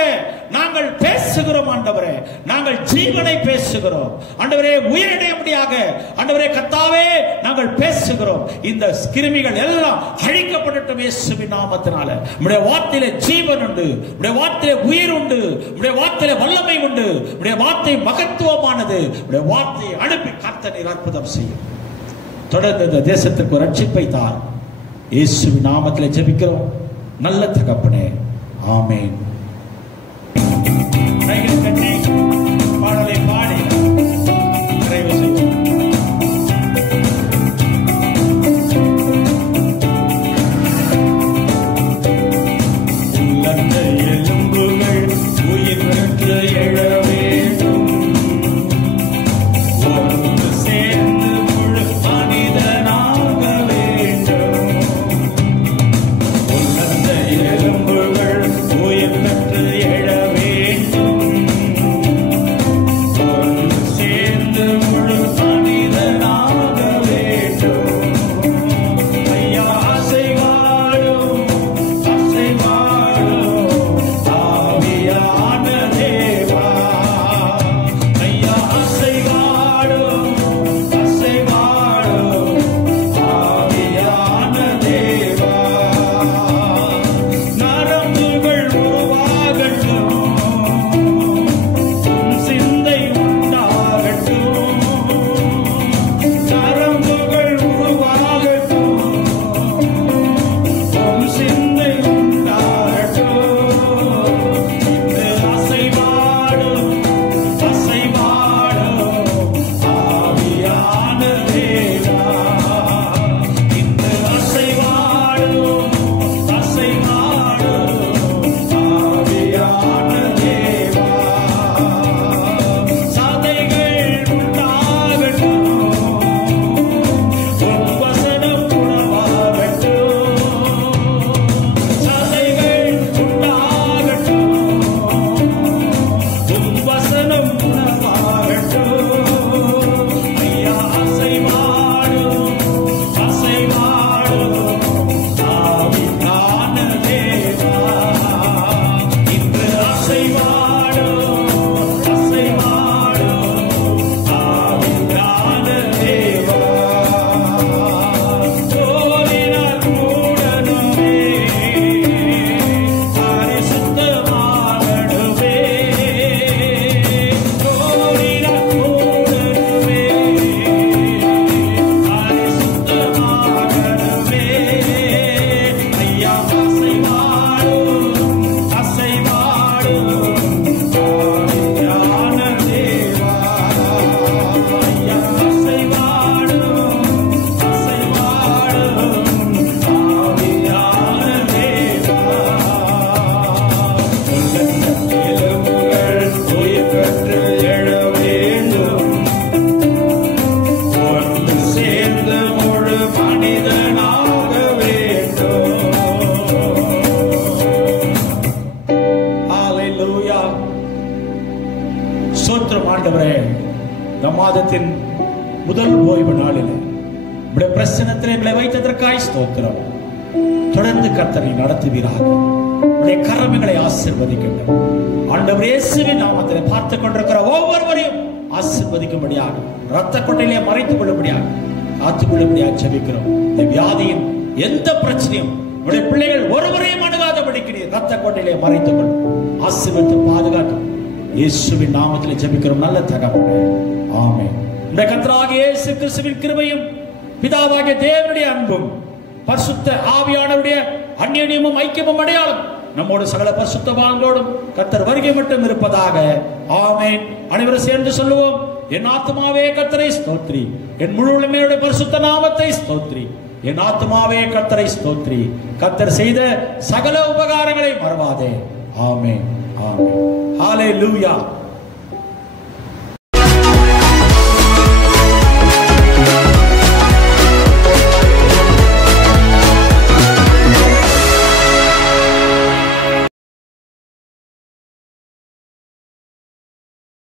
நாங்கள் பேசுகிறோம். ஆண்டவரே, நாங்கள் ஜீவனை பேசுகிறோம். ஆண்டவரே, உயிரிழையும்படியாக ஆண்டவரே கர்த்தாவே நாங்கள் பேசுகிறோம். இந்த கிருமிகள் எல்லாம் அழிக்கப்படட்டும் இயேசுவின் நாமத்தினால. உம்முடைய வார்த்தையிலே ஜீவன் உண்டு, உம்முடைய வார்த்தையிலே உயிர் உண்டு, உம்முடைய வார்த்தையிலே வல்லமை உண்டு, உம்முடைய வார்த்தை மகத்துவமானது. உம்முடைய வார்த்தையை அனுப்பி கர்த்தர் நீர் அற்புதம் செய்யும். தொடர்ந்து இந்த தேசத்திற்கு ரட்சிப்பை தார். இயேசுவின் நாமத்திலே ஜெபிக்கிறோம் நல்ல தகப்பனே, ஆமென். பாடலை பாடி நிறைவு செய்வோம். உள்ளந்த எலும்புகள் உயிர் பெற்று எழ வேண்டும், ஒன்று சேர்ந்து முழு மனிதனாக வேண்டும். உள்ளந்த எலும்புகள் உயிர் இந்த மாதத்தின் முதல் ஓய்வு நாளில் உடைய பிரசன்னத்தில் எங்களை வைத்ததற்காய் ஸ்தோத்திரம். தொடர்ந்து கர்த்தரை நடத்துவீராக. உடைய கரங்களை ஆசீர்வதிக்கின்றோம். ஆண்டவர் இயேசுவின் நாமத்தில் பார்த்து கொண்டிருக்கிற ஒவ்வொருவரையும் ஆசீர்வதிக்கும்படியாக, ரத்த கொட்டையிலே மறைத்துக் கொள்ளும்படியாக, காத்துக் கொள்ளும்படியாக ஜெபிக்கிறோம். இந்த வியாதியும் எந்த பிரச்சனையும் உடைய பிள்ளைகள் ஒருவரையும் அணுகாதபடிக்கு ரத்த கொட்டையிலே மறைத்துக் கொள்ளும். ஆசீர்வதித்து பாதுகாக்கும் இயேசுவின் நாமத்தில் ஜெபிக்கிறோம் நல்ல தகப்பனே. ஆமென். இந்த கர்த்தராகிய இயேசு கிறிஸ்துவின் கிருபையும் பிதாவாகிய தேவனுடைய அன்பும் பரிசுத்த ஆவியானவருடைய அந்யோன்யமும் ஐக்கியமும் அடையாளம் நம்மோடு சகல பரிசுத்தவான்களோடும் கர்த்தர் வருகை மட்டும் இருப்பதாக. ஆமென். அனைவரும் சேர்ந்து சொல்லுவோம். என் ஆத்துமாவே கர்த்தரை ஸ்தோத்திரி, என் முழு உலகமே பரிசுத்த நாமத்தை ஸ்தோத்திரி. என் ஆத்துமாவே கர்த்தரை ஸ்தோத்திரி, கர்த்தர் செய்த சகல உபகாரங்களை மறவாதே. ஆமென். ஆமென். ஹல்லேலூயா.